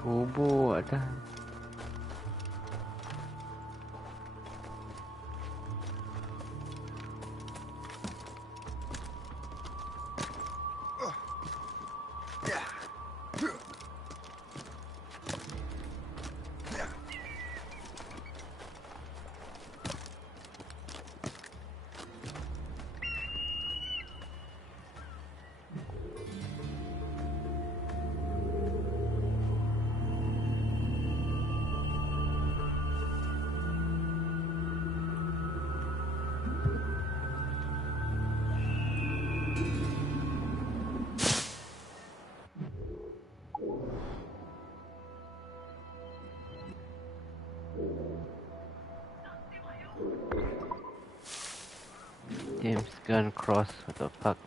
Kubur dah. James Gunn Cross, what the fuck?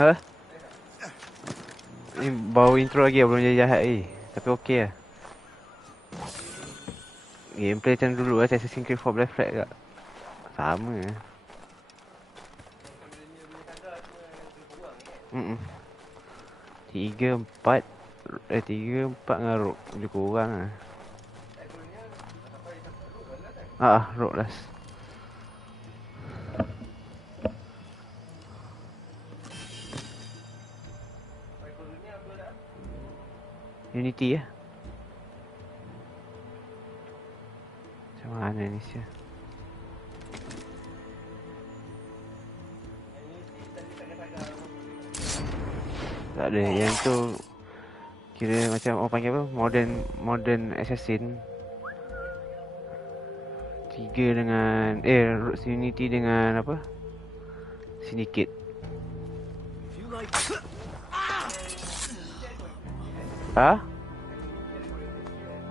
Hah? Ni baru intro lagi belum jadi jahat ni. Tapi okey lah. Gameplay macam dulu lah, Assassin's Creed 4 Black Flag tak? Sama lah. 3, 4 dengan rock lebih kurang lah. Rock last. Unity ya. Macam mana ni sih? Tak ada, yang tu Kira macam orang panggil apa? Modern assassin. 3 dengan Road Unity dengan apa? Syndicate. Ha?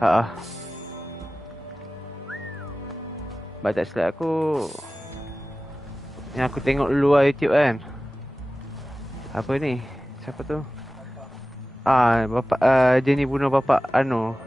Ha. Baca silap aku. Yang aku tengok dulu lah YouTube kan. Apa ni? Siapa tu? Bapak dia ni bunuh bapak Ano.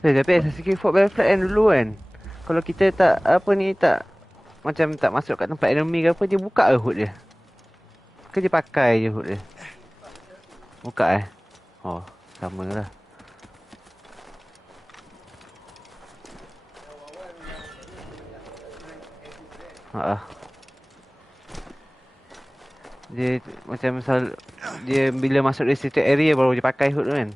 Tapi Assassin's Creed 4 Battlefront kan dulu kan, kalau kita tak macam tak masuk kat tempat enemy ke apa, dia buka ke hood dia? Ke dia pakai je hood dia? Buka Oh, sama lah. Dia macam dia bila masuk restricted area baru dia pakai hood tu kan.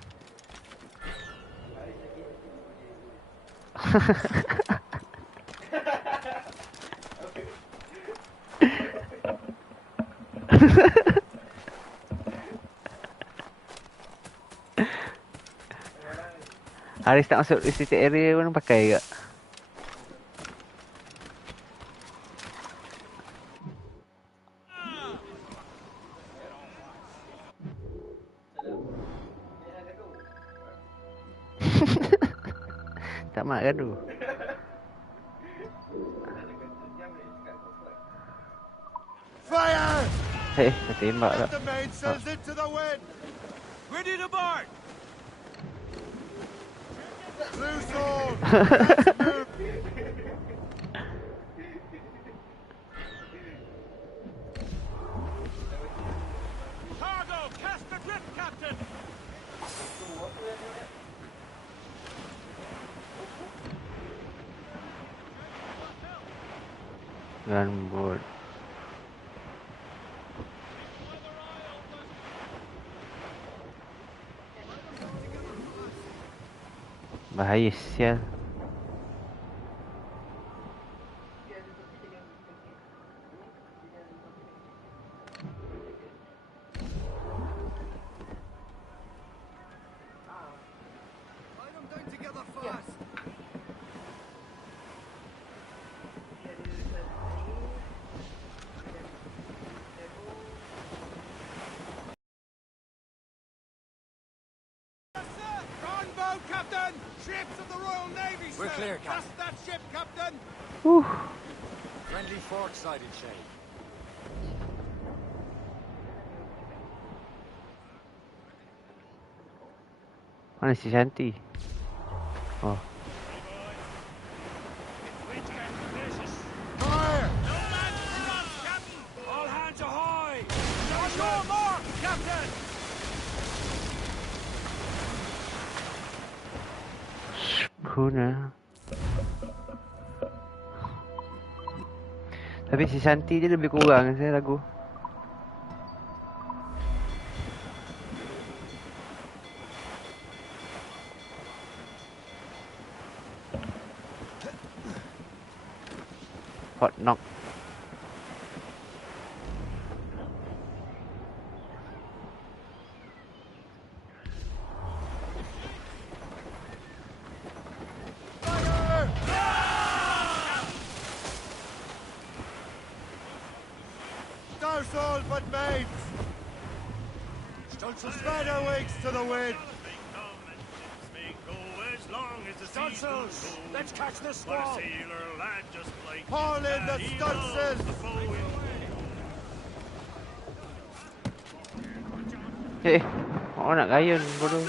Haris tak masuk restricted area pun pakai juga. Tak mak gaduh. Fire! Dah tembak tak? The main sails into the wind. Ready to board. Loose all. Let's move. Cargo, cast adrift, Captain. Gunboat. Bahaya sial. Gunboat, Captain! Ships of the Royal Navy, sir! We're clear, Captain. Trust that ship, Captain! Friendly fork-sided shade. Mana si Shanti? Oh. Fire! No man's front, Captain! All hands ahoy! On your mark, Captain! Kuna. Tapi si Shanti dia lebih kurang saya lagu. Hot knock. soul but mates! Spanner wings to the wind! Stunsails! Let's catch this squall! Haul in the stunsails! Orang nak gayun bodoh.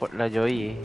Pot lah Joey.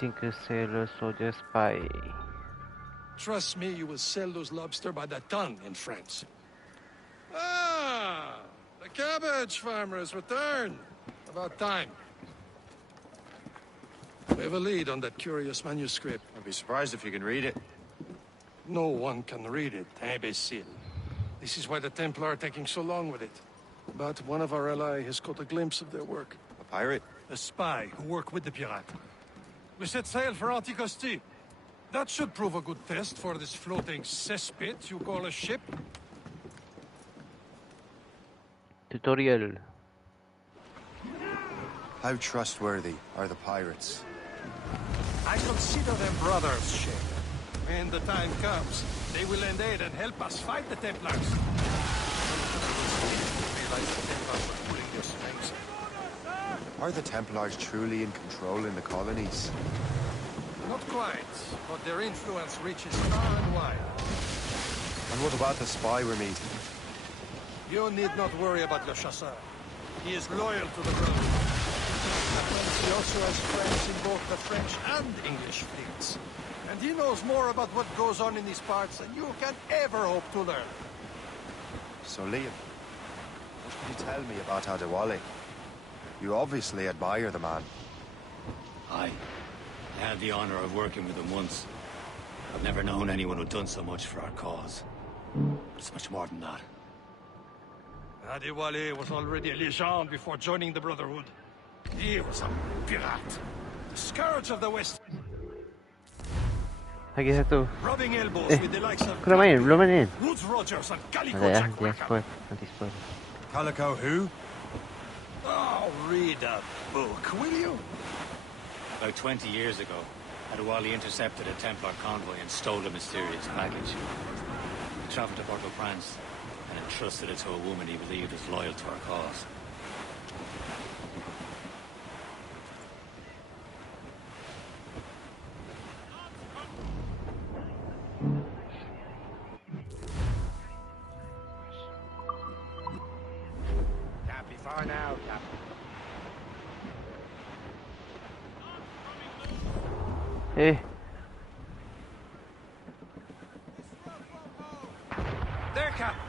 Tinker, sailor, soldier, spy. Trust me, you will sell those lobster by the ton in France. Ah, the cabbage farmer has returned. About time. We have a lead on that curious manuscript. I'd be surprised if you can read it. No one can read it, imbecile. This is why the Templar are taking so long with it. But one of our allies has caught a glimpse of their work. A pirate? A spy who worked with the pirate. We set sail for Anticosti. That should prove a good test for this floating cesspit you call a ship. Tutorial. How trustworthy are the pirates? I consider them brothers, Shay. When the time comes, they will lend aid and help us fight the Templars. Realize the Templars are pulling their strings. Are the Templars truly in control in the colonies? Not quite, but their influence reaches far and wide. And what about the spy we're meeting? You need not worry about Le Chasseur. He is loyal to the Brothers. He also has friends in both the French and English fleets. And he knows more about what goes on in these parts than you can ever hope to learn. So, Liam, what can you tell me about Adewale? You obviously admire the man. Aye. I had the honor of working with him once. I've never known anyone who'd done so much for our cause. It's much more than that. Adewale was already a legend before joining the Brotherhood. He was a pirate. The scourge of the West. Lagi satu. Rubbing elbows with the likes of Kau dah main? Belum main? Woods Rogers and Calico Ada ya, Jack dia Rackham. spoil. Nanti spoil. Calico who? Oh, read a book, will you? About 20 years ago, Adewale intercepted a Templar convoy and stole a mysterious package. He traveled to Port-au-Prince and entrusted it to a woman he believed was loyal to our cause. Can't be far now, Captain. Eh. There, Captain.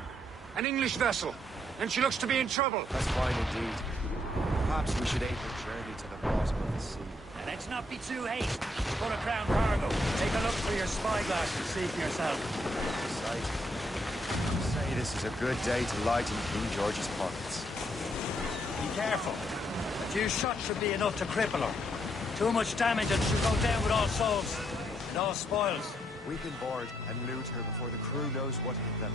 An English vessel. And she looks to be in trouble. That's fine indeed. Perhaps we should aid her journey to the bottom of the sea. And let's not be too hasty. Full of crown cargo. Take a look through your spyglass and see for yourself. Sight. Say this is a good day to lighten King George's pockets. Be careful. A few shots should be enough to cripple her. Too much damage and she'll go down with all souls and all spoils. We can board and loot her before the crew knows what hit them.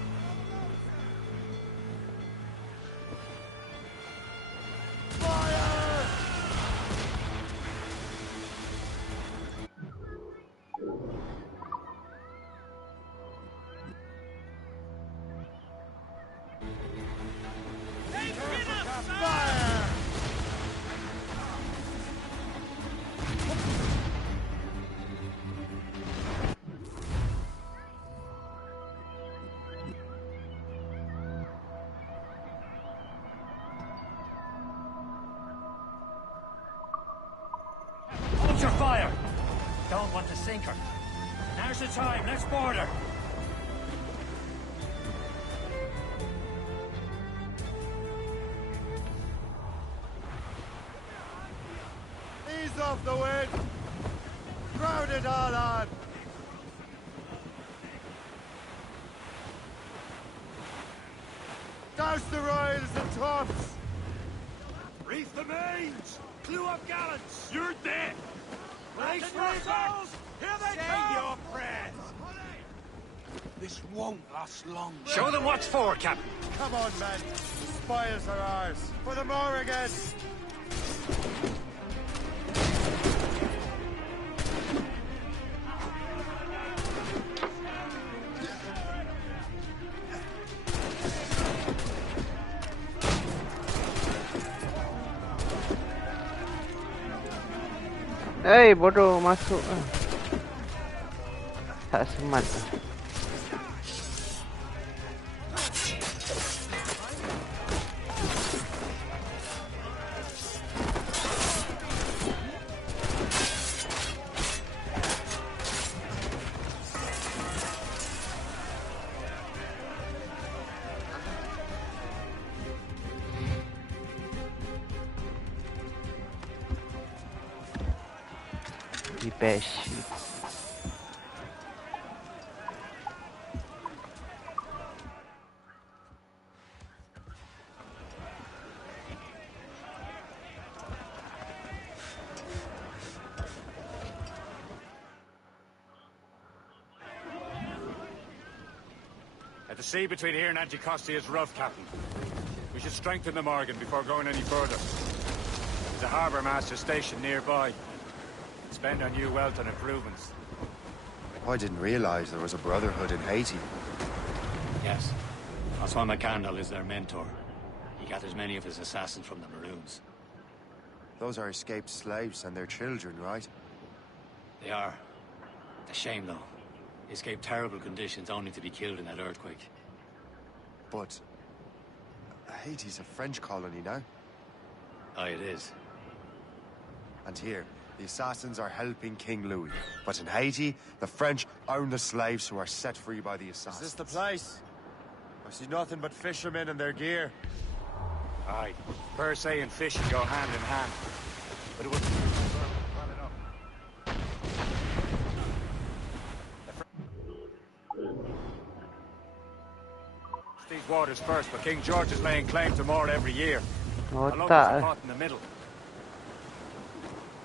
Hold your fire! Don't want to sink her. Now's the time, let's board her! Cast off the wind! Crowd it all on! Douse the royals and tops! Reef the mains! Clew up gallants! You're dead! Brace yourselves! Here they come! Say your prayers! This won't last long. Show them what's for, Captain. Come on, men. The spoils are ours. For the Morrigan! Hey, bodoh masuk. Tak semat. Peixe. The sea between here and Anticosti is rough, Captain. We should strengthen the Morgan before going any further. There's a harbour master station nearby. Spend our new wealth on improvements. I didn't realize there was a brotherhood in Haiti. Yes. Francois McCandle is their mentor. He gathers many of his assassins from the Maroons. Those are escaped slaves and their children, right? They are. A shame, though. They escaped terrible conditions only to be killed in that earthquake. But Haiti's a French colony now. Aye, it is. And here, the assassins are helping King Louis. But in Haiti, the French own the slaves who are set free by the assassins. Is this the place? I see nothing but fishermen and their gear. Aye. Per se and fishing go hand in hand. But it wouldn't be well enough. These waters first, but King George is laying claim to more every year. Oh, a tak. caught in the middle.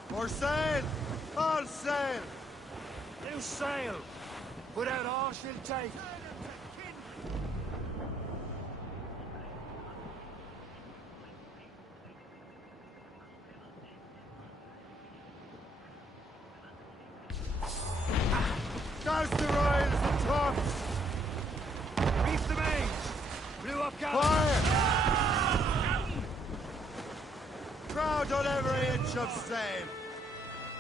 For sail! All sail! New sail! Put out all she'll take. Douse the royals and tops! Reef the mains! Blew up gallants! Fire! Crowd on every inch of sail!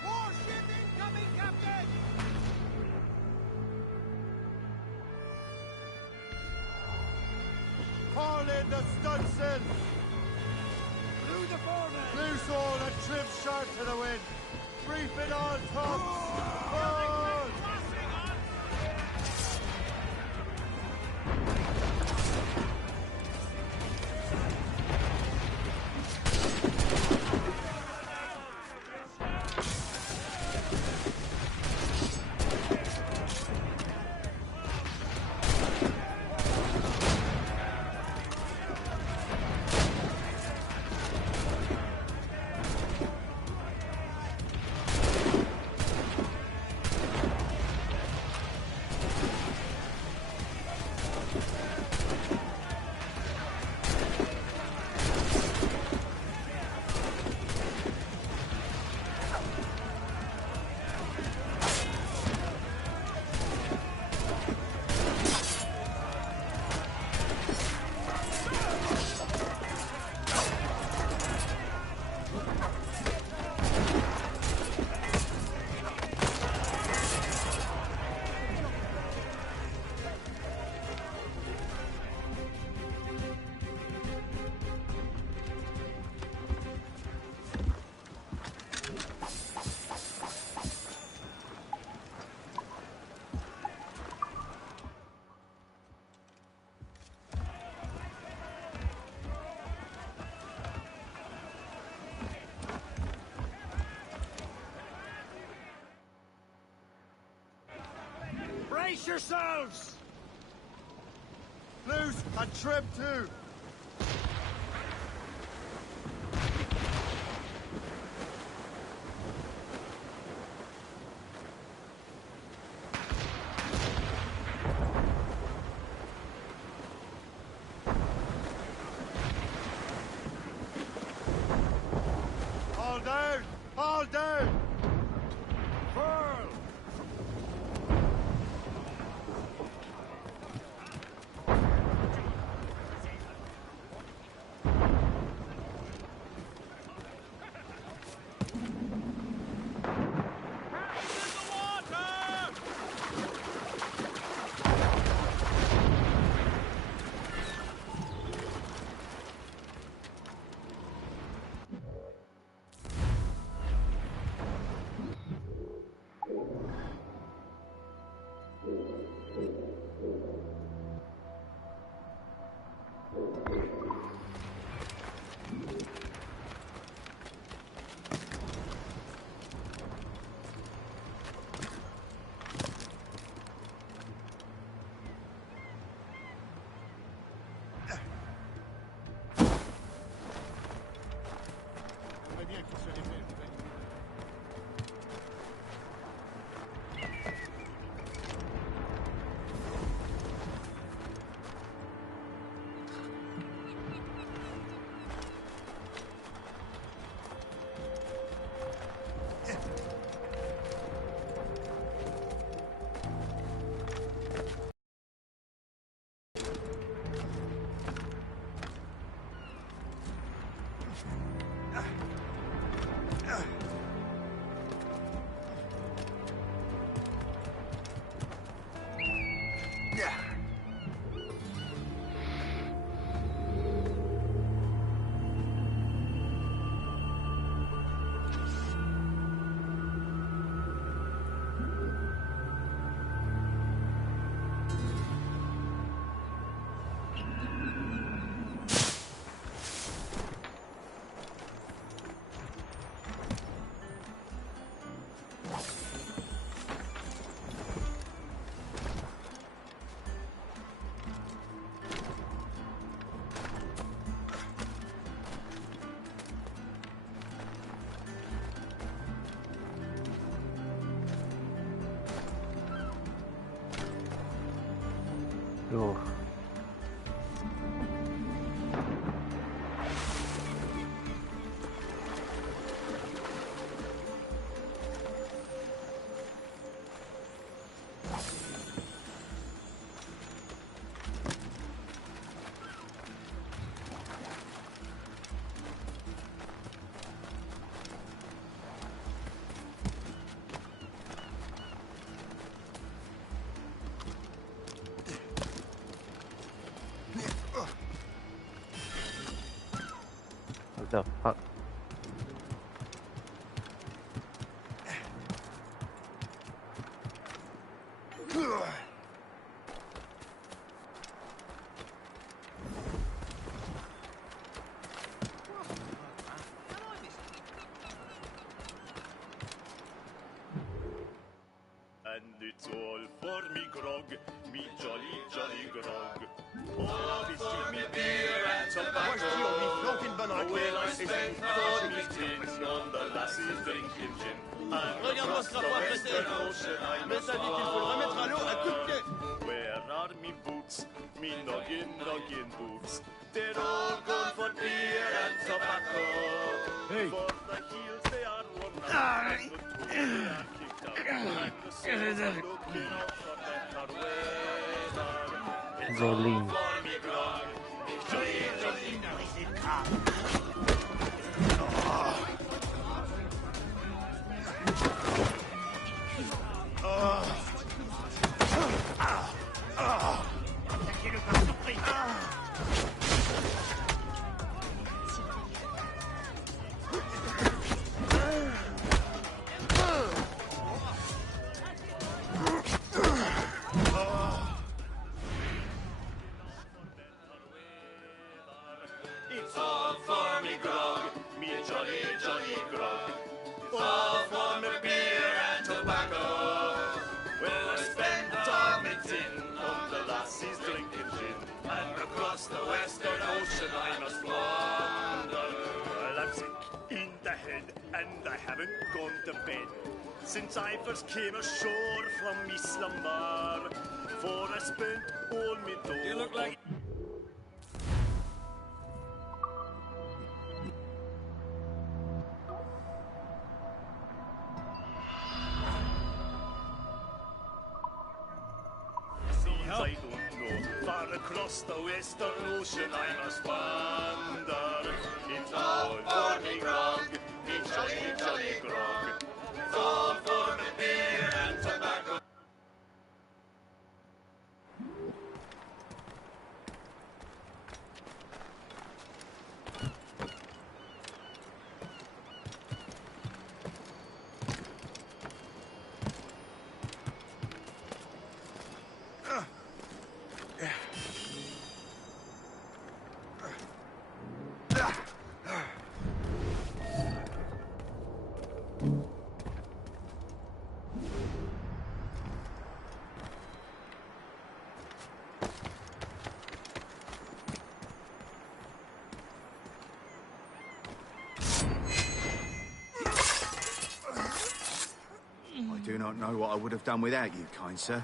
Warship incoming, Captain! Haul in the stunsail! Blew the foreman! Loose all and trim sharp to the wind! Brief it all tops! Hold! Brace yourselves! Loose and trim too. All down! All down! Furl! Duh. What the fuck? And it's all for me grog, me jolly, jolly grog. Oh, this is me beer and tobacco. Will I spend for me tin on the lassies drinking gin? Regarde-moi ce rapport pété. Mais ça dit qu'il faut le remettre à l'eau à coup de pied. Where are me boots, me noggin, noggin boots? They're all gone for beer and tobacco. Hey. For the heels they are worn out, and the toes they are kicked out, and the soles are looking out for better weather. It's all Rolling. for me grog, me jolly, jolly grog. It's all for me grog, me jolly, jolly grog. It's all for me beer and tobacco. Well, I spent all me and I haven't gone to bed since I first came ashore from me slumber. For I spent all me dough. You look like... I don't know. Far across the western ocean I must wander. It's all for me grog, me jolly, jolly grog. It's all for me beer and tobacco. I do not know what I would have done without you, kind sir.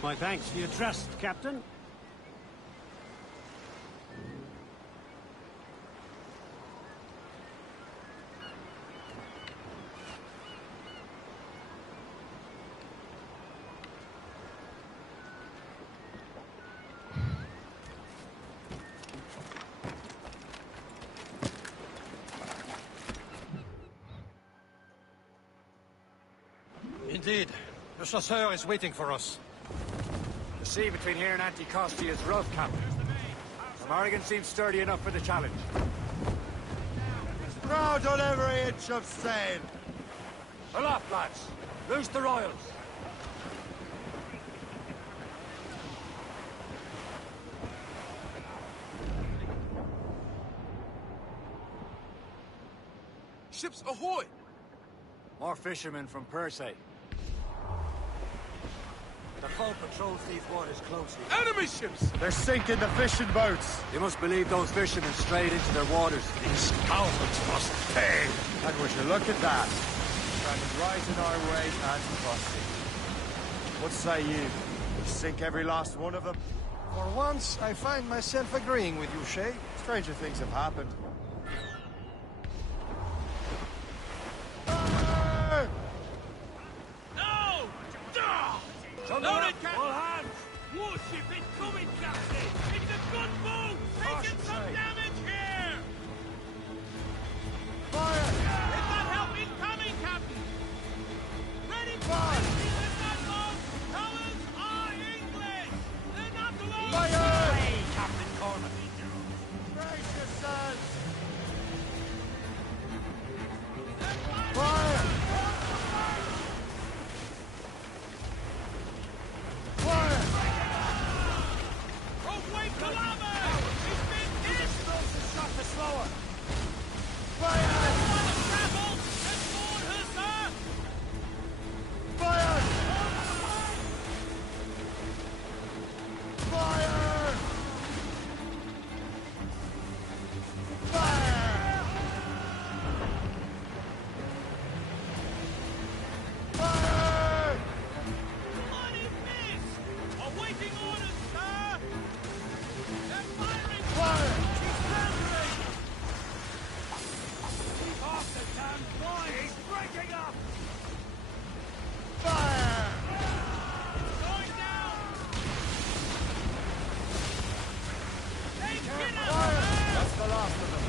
My thanks for your trust, Captain. Indeed. The chasseur is waiting for us. The sea between here and Anticosti is rough, Captain. The Morrigan seems sturdy enough for the challenge. Crowd on every inch of sail! Aloft, lads! Loose the royals! Ships ahoy! More fishermen from Persay. The foe patrols these waters closely. Enemy ships! They're sinking the fishing boats! You must believe those fishermen strayed into their waters. These scoundrels must pay! And would you look at that? Standing right in our way and crossing. What say you? We sink every last one of them? For once, I find myself agreeing with you, Shay. Stranger things have happened. Loaded, Captain! All hands! Warship incoming, Captain! It's a good boat! Taking some damage here! Fire! Is that help incoming, Captain? Ready for rescue in that boat! Towers are English! They're not alone! Fire! Hey, Captain Corman! Brace yourselves! Fire! Fire! Slower! Fire! Travel! And board her, sir! Fire! Fire! Fire! Fire! Bloody miss! Awaiting orders, sir! They're firing! Fire! She's foundering! Off the damn line! He's breaking up! Fire! Going down! Take it out! Fire! That's the last of them.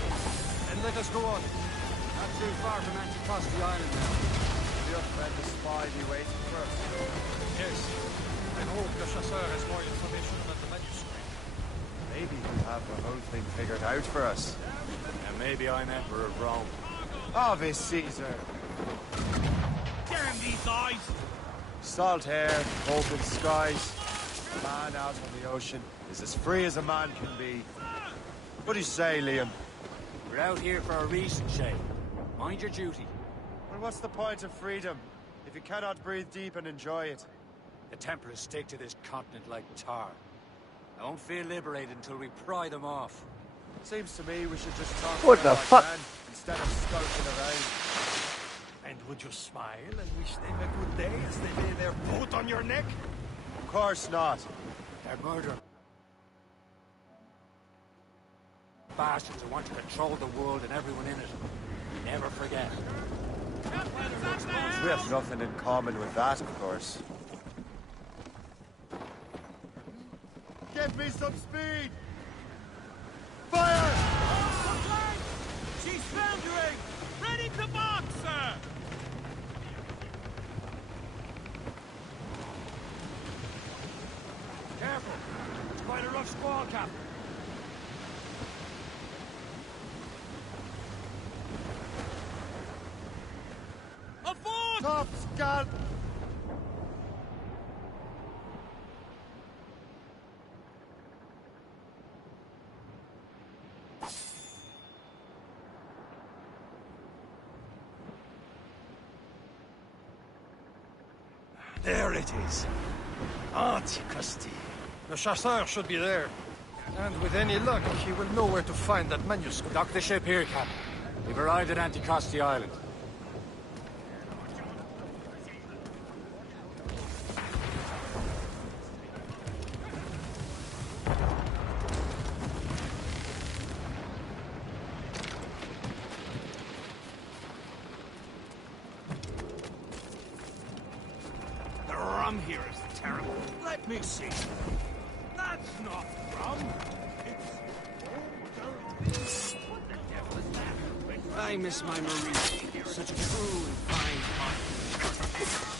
Then let us go on. Not too far from Anticosti Island now. Your friend the spy be waiting for us. Yes. I hope the chasseur has more information than the manuscript. Maybe he'll have the whole thing figured out for us. And maybe I'm Emperor of Rome. Ave Caesar. Damn these eyes! Salt air, open skies. A man out on the ocean is as free as a man can be. What do you say, Liam? We're out here for a reason, Shay. Mind your duty. Well, what's the point of freedom if you cannot breathe deep and enjoy it? The Templars stick to this continent like tar. I won't feel liberated until we pry them off. Seems to me we should just talk What about the fuck? men instead of skulking around. And would you smile and wish them a good day as they lay their boat on your neck? Of course not. They're murder. Bastards who want to control the world and everyone in it. Never forget. We have nothing in common with that, of course. Give me some speed! Fire! She's foundering! Ready to box, sir! Careful! It's quite a rough squall, Captain. Aboard! Top scan! There it is. Anticosti. The chasseur should be there. And with any luck, he will know where to find that manuscript. Dock the ship here, Captain. We've arrived at Anticosti Island. The rum here is terrible. Let me see. That's not rum. What the devil is that? I miss my Marie. Such a true and fine heart.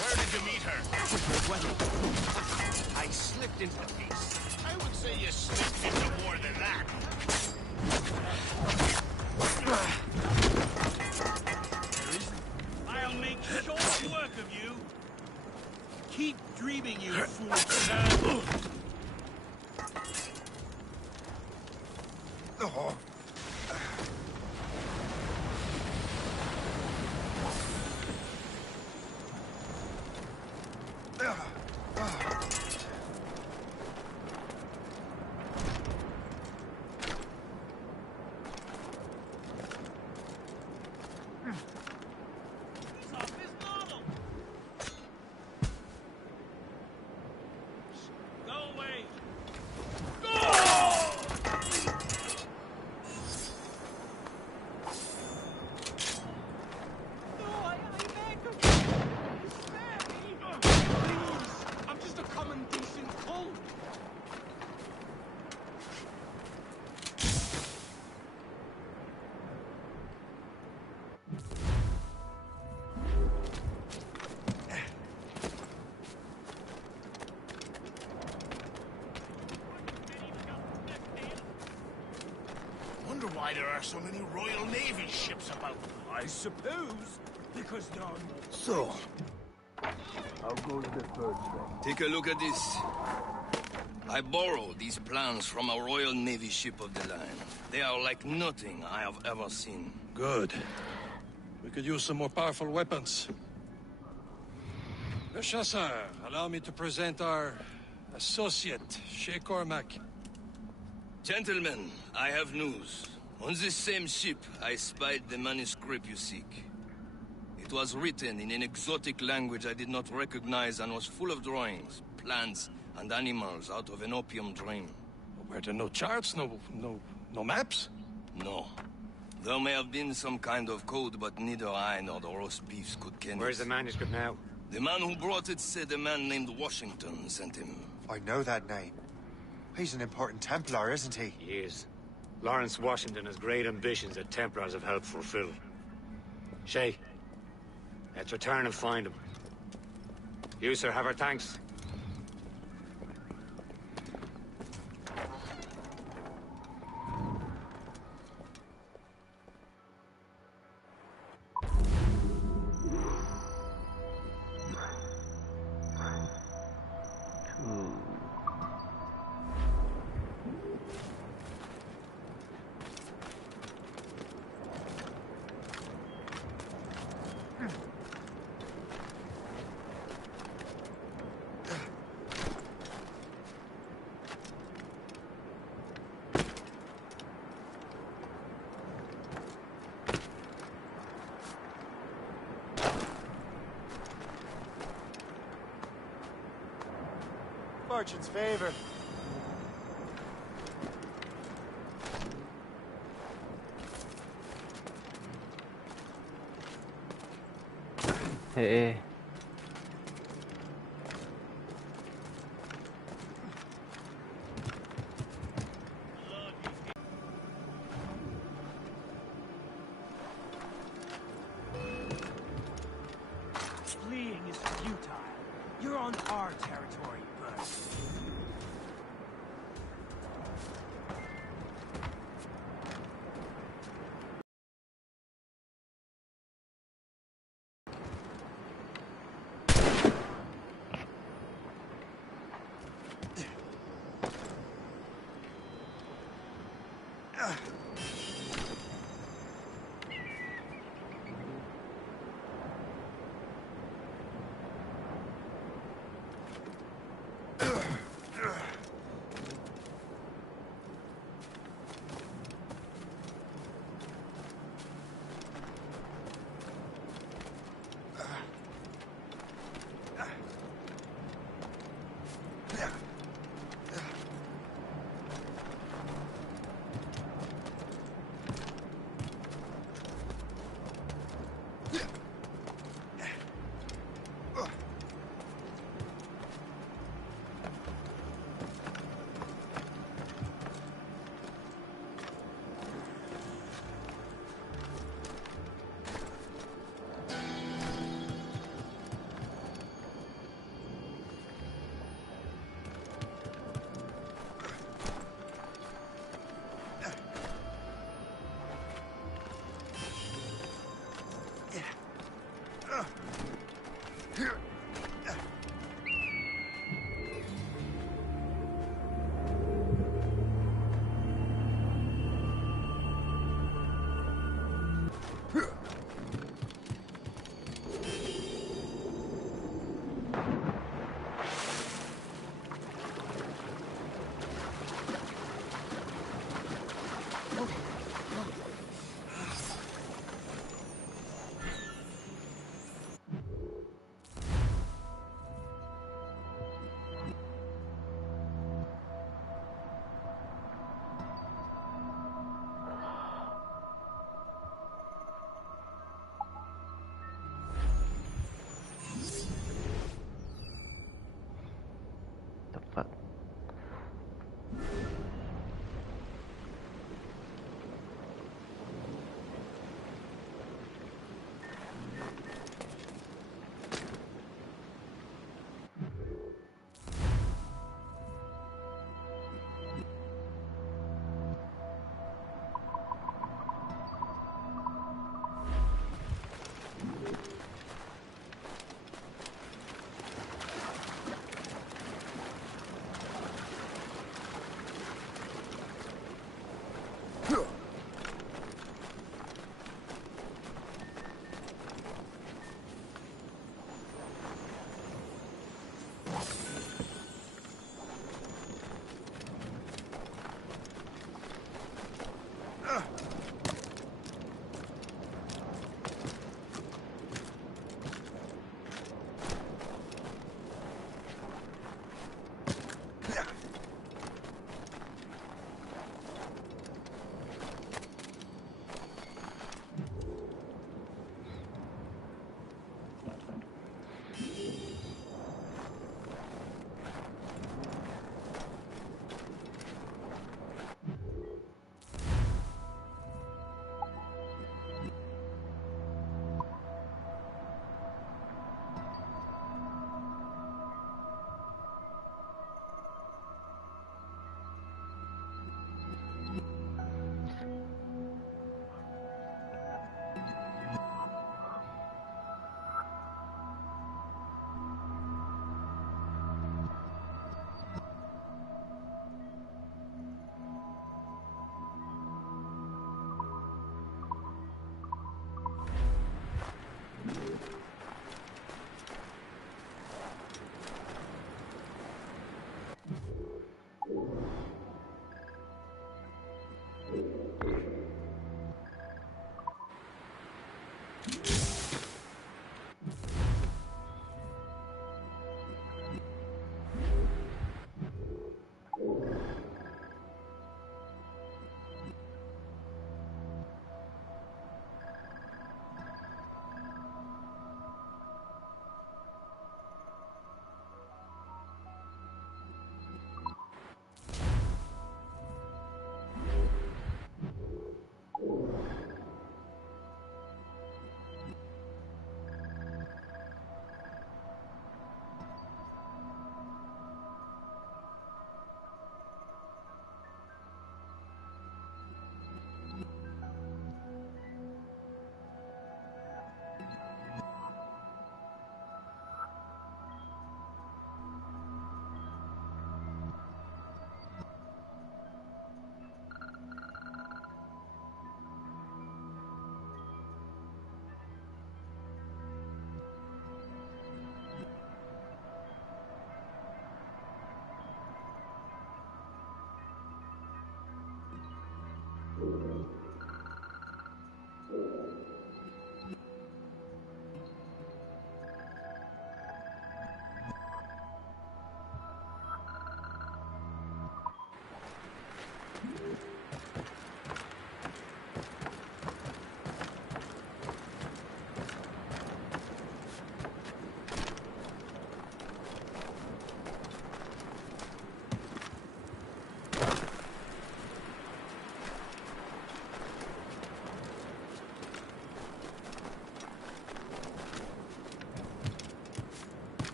Where did to meet her? I slipped into the piece. I would say you slipped into more than that. I'll make short work of you. Keep dreaming, you fool. Oh. Why there are so many Royal Navy ships about? I suppose because none. So, how goes the third train? Take a look at this. I borrowed these plans from a Royal Navy ship of the line. They are like nothing I have ever seen. Good. We could use some more powerful weapons. Le Chasseur, allow me to present our associate, Shay Cormac. Gentlemen, I have news. On this same ship, I spied the manuscript you seek. It was written in an exotic language I did not recognize and was full of drawings, plants, and animals out of an opium dream. Were there no charts, no maps? No. There may have been some kind of code, but neither I nor the roast beefs could ken it. Where's the manuscript now? The man who brought it said a man named Washington sent him. I know that name. He's an important Templar, isn't he? He is. Lawrence Washington has great ambitions that Templars have helped fulfill. Shay, let's return and find him. You, sir, have our thanks. Fortune's favor. Hey. Fleeing is futile. You're on our territory, bud.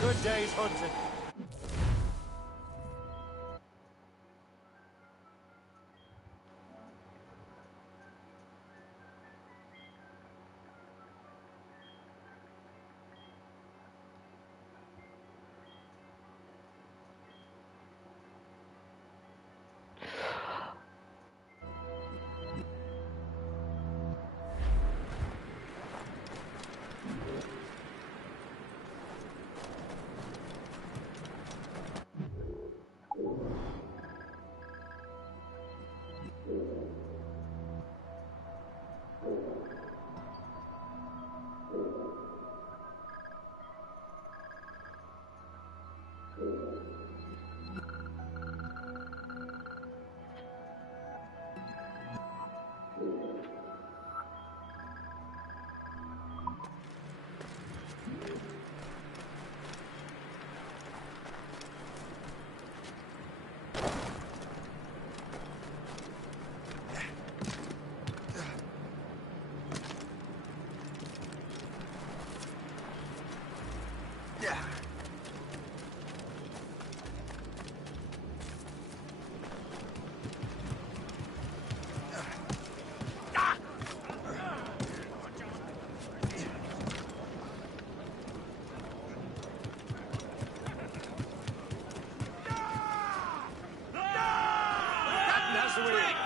Good day's hunting.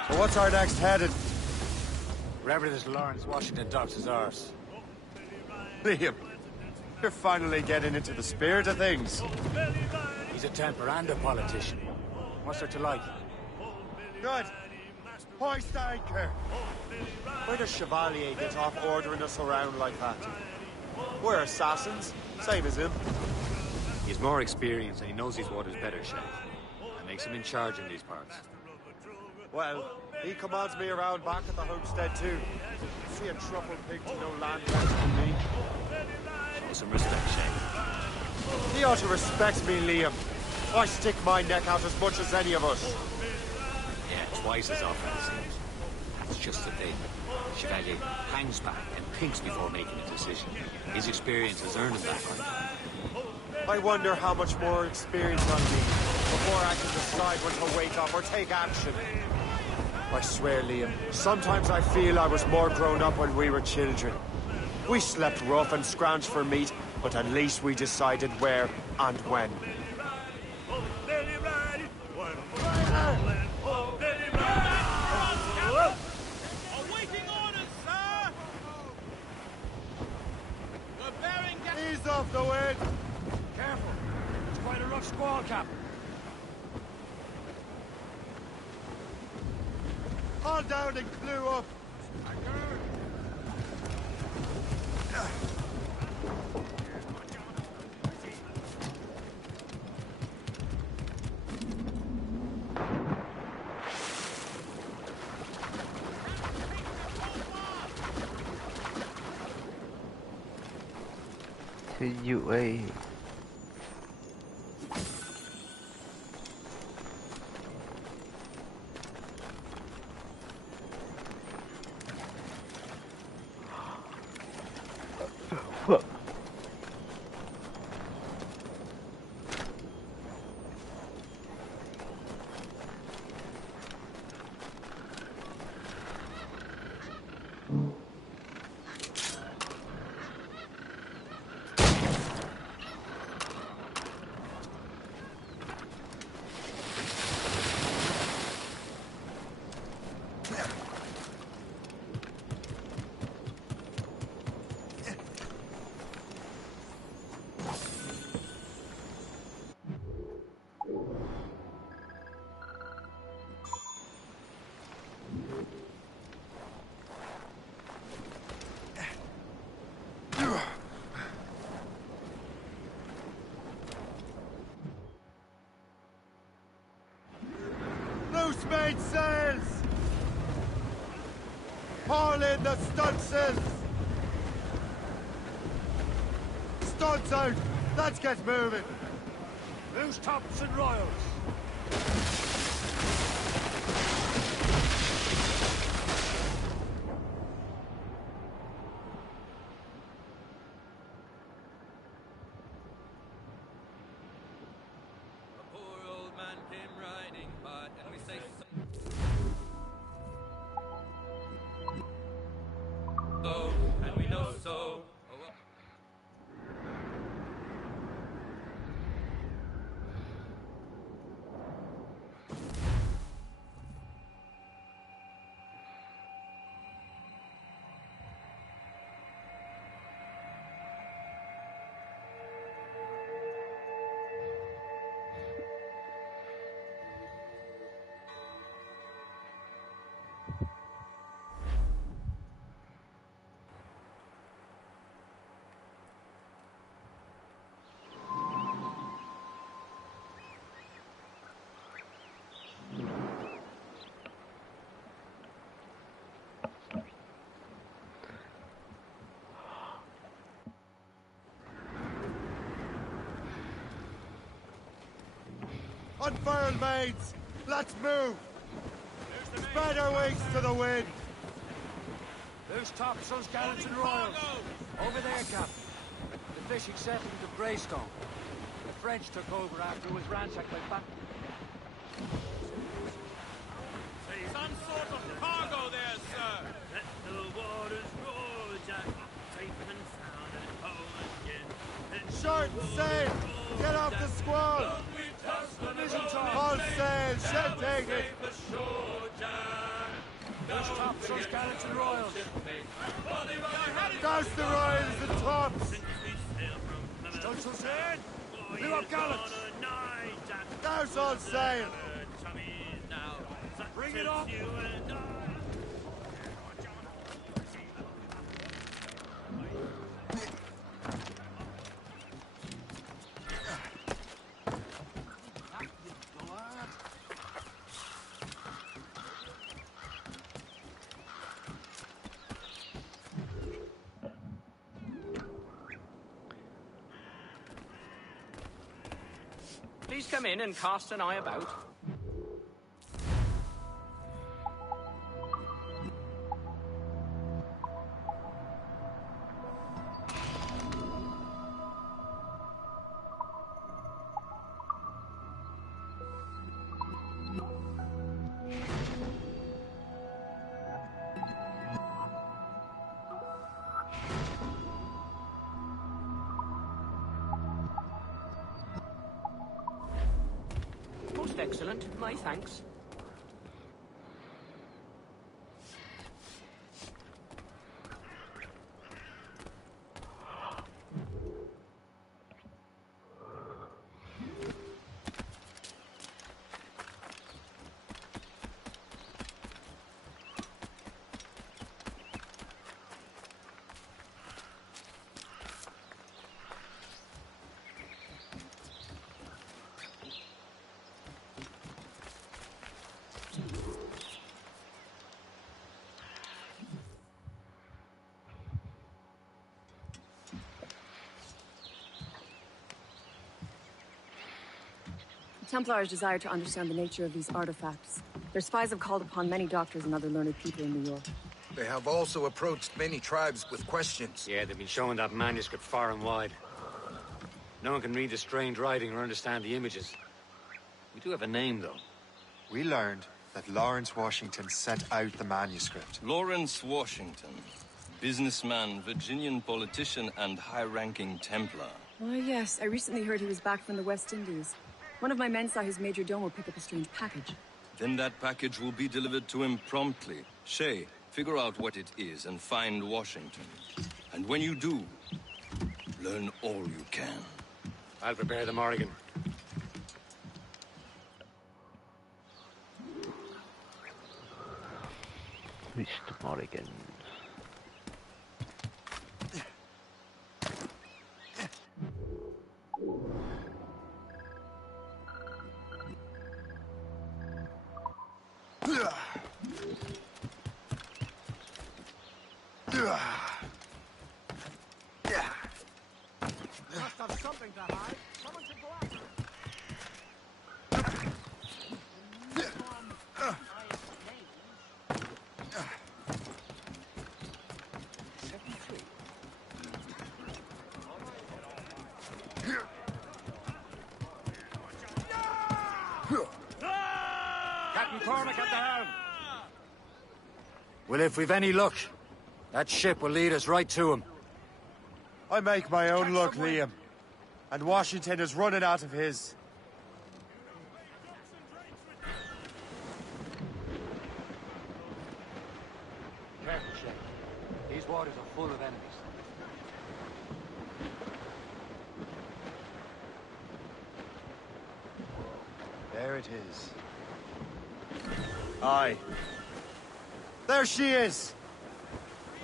So what's our next headed? Wherever this Lawrence Washington docks is ours. Liam, you're finally getting into the spirit of things. He's a Templar and a politician. What's there to like? Good. Hoist anchor. Where does Chevalier get off ordering us around like that? We're assassins, same as him. He's more experienced and he knows these waters better, Shay. That makes him in charge in these parts. Well, he commands me around back at the homestead too. See a truffle pig to no land better than me. Show some respect, Shay. He ought to respect me, Liam. I stick my neck out as much as any of us. Yeah, twice as often it seems. That's just the thing. Chevalier hangs back and thinks before making a decision. His experience has earned him that right. I wonder how much more experience I'll need before I can decide when to wake up or take action. I swear, Liam, sometimes I feel I was more grown up when we were children. We slept rough and scrounged for meat, but at least we decided where and when. Ease off the wind! Careful! It's quite a rough squall, Captain. Haul down and clew up! Sejuk eh. Loose mainsails! Haul in the stunsails! Stunts out! Let's get moving! Loose tops and royals! Unfurl, mates! Let's move! Spread our wings to the wind! Loose topsails, gallants and royals! Over there, Captain. The fishing settlement of Greystone. The French took over after it was ransacked by Some sort of cargo there, sir! Let the waters roar, Jack. Safe and sound and home again. Short sail! Get off the squall! All sail! Shed take it! Loose topsails, gallants and royals! Douse the royals and tops! Stunsails in! Clew up gallants! Douse all sail! Bring it up! Please come in and cast an eye about. Most excellent. My thanks. Templars desire to understand the nature of these artifacts. Their spies have called upon many doctors and other learned people in New York. They have also approached many tribes with questions. Yeah, they've been showing that manuscript far and wide. No one can read the strange writing or understand the images. We do have a name, though. We learned that Lawrence Washington sent out the manuscript. Lawrence Washington. Businessman, Virginian politician, and high-ranking Templar. Why, yes. I recently heard he was back from the West Indies. One of my men saw his major domo pick up a strange package. Then that package will be delivered to him promptly. Shay, figure out what it is and find Washington. And when you do, learn all you can. I'll prepare the Morrigan. Mr. Morrigan. Must have something to hide. Someone should go after it. Captain Cormac at the helm. Well, if we've any luck, that ship will lead us right to him. I make my own luck, Liam. And Washington is running out of his. Careful, Shay. These waters are full of enemies. There it is. Aye. There she is!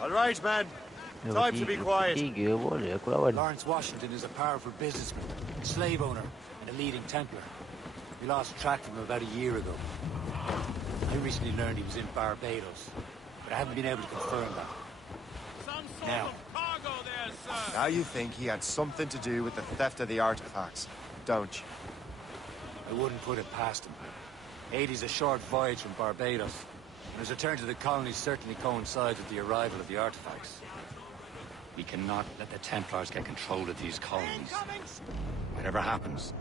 All right, man. Time to be quiet. Lawrence Washington is a powerful businessman, slave owner, and a leading Templar. We lost track of him about a year ago. I recently learned he was in Barbados, but I haven't been able to confirm that. Now, Now you think he had something to do with the theft of the artifacts, don't you? I wouldn't put it past him. 80's a short voyage from Barbados, and his return to the colony certainly coincides with the arrival of the artifacts. We cannot let the Templars get control of these colonies. Whatever happens,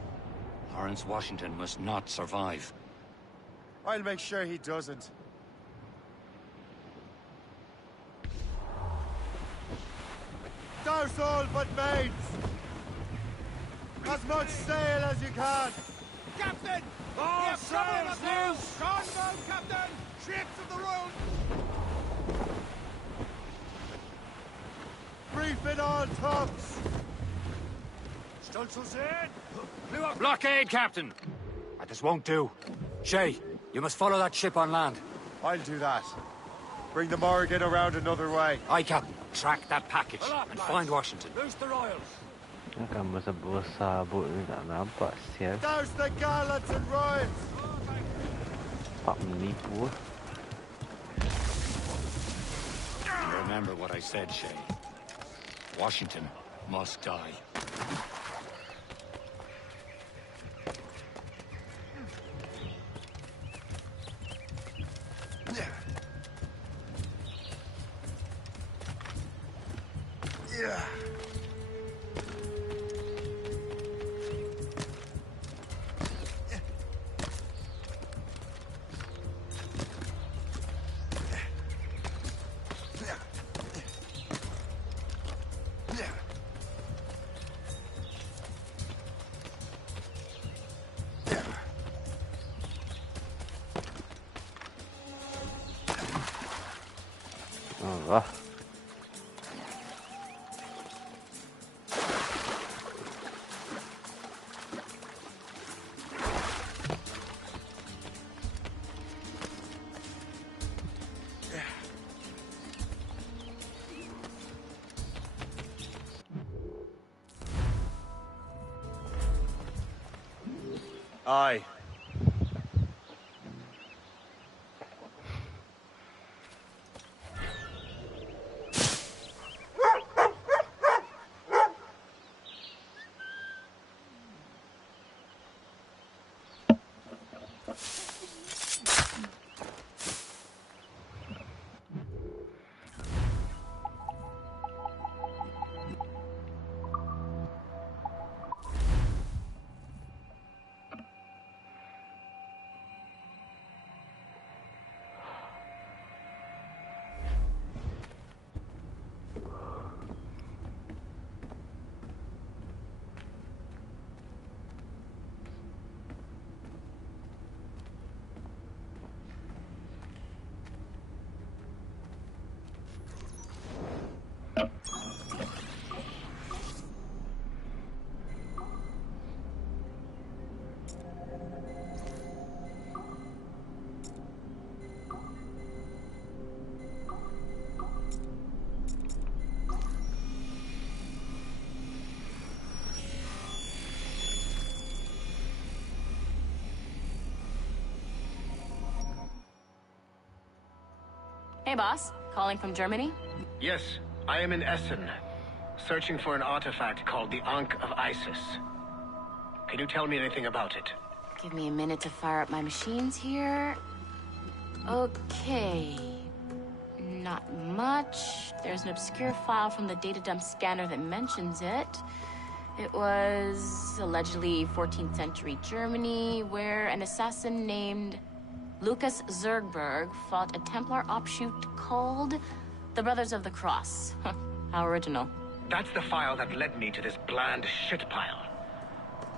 Lawrence Washington must not survive. I'll make sure he doesn't. Douse all but mates! As much sail as you can! Captain! All sails loose! Gunboat, Captain! Ships of the road! Brief it all tops! Stunsails in! Blockade, Captain! This won't do. Shay, you must follow that ship on land. I'll do that. Bring the Morrigan around another way. Aye, Captain. Track that package and find Washington. Loose the royals. Akan bersabut ni tak nampak sial. Douse the gallants and royals! Pak menipu. Remember what I said, Shay. Washington must die. Yeah. Allah. Aye. Hey, boss. Calling from Germany? Yes, I am in Essen, searching for an artifact called the Ankh of Isis. Can you tell me anything about it? Give me a minute to fire up my machines here. Okay. Not much. There's an obscure file from the data dump scanner that mentions it. It was allegedly 14th century Germany, where an assassin named Lucas Zergberg fought a Templar offshoot called the Brothers of the Cross. How original. That's the file that led me to this bland shit pile.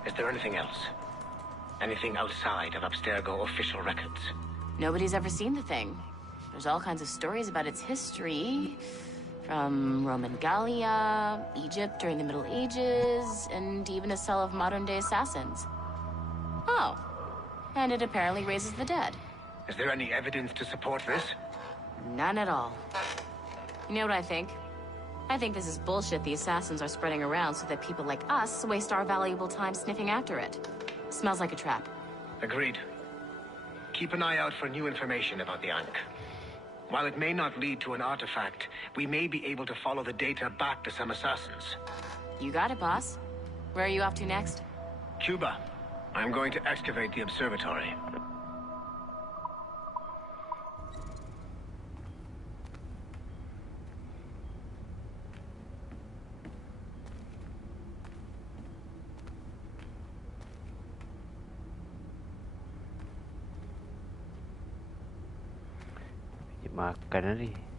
Is there anything else? Anything outside of Abstergo official records? Nobody's ever seen the thing. There's all kinds of stories about its history. From Roman Gallia, Egypt during the Middle Ages, and even a cell of modern-day assassins. Oh. And it apparently raises the dead. Is there any evidence to support this? None at all. You know what I think? I think this is bullshit the assassins are spreading around so that people like us waste our valuable time sniffing after it. Smells like a trap. Agreed. Keep an eye out for new information about the Ankh. While it may not lead to an artifact, we may be able to follow the data back to some assassins. You got it, boss. Where are you off to next? Cuba. I'm going to excavate the observatory. Makan tadi.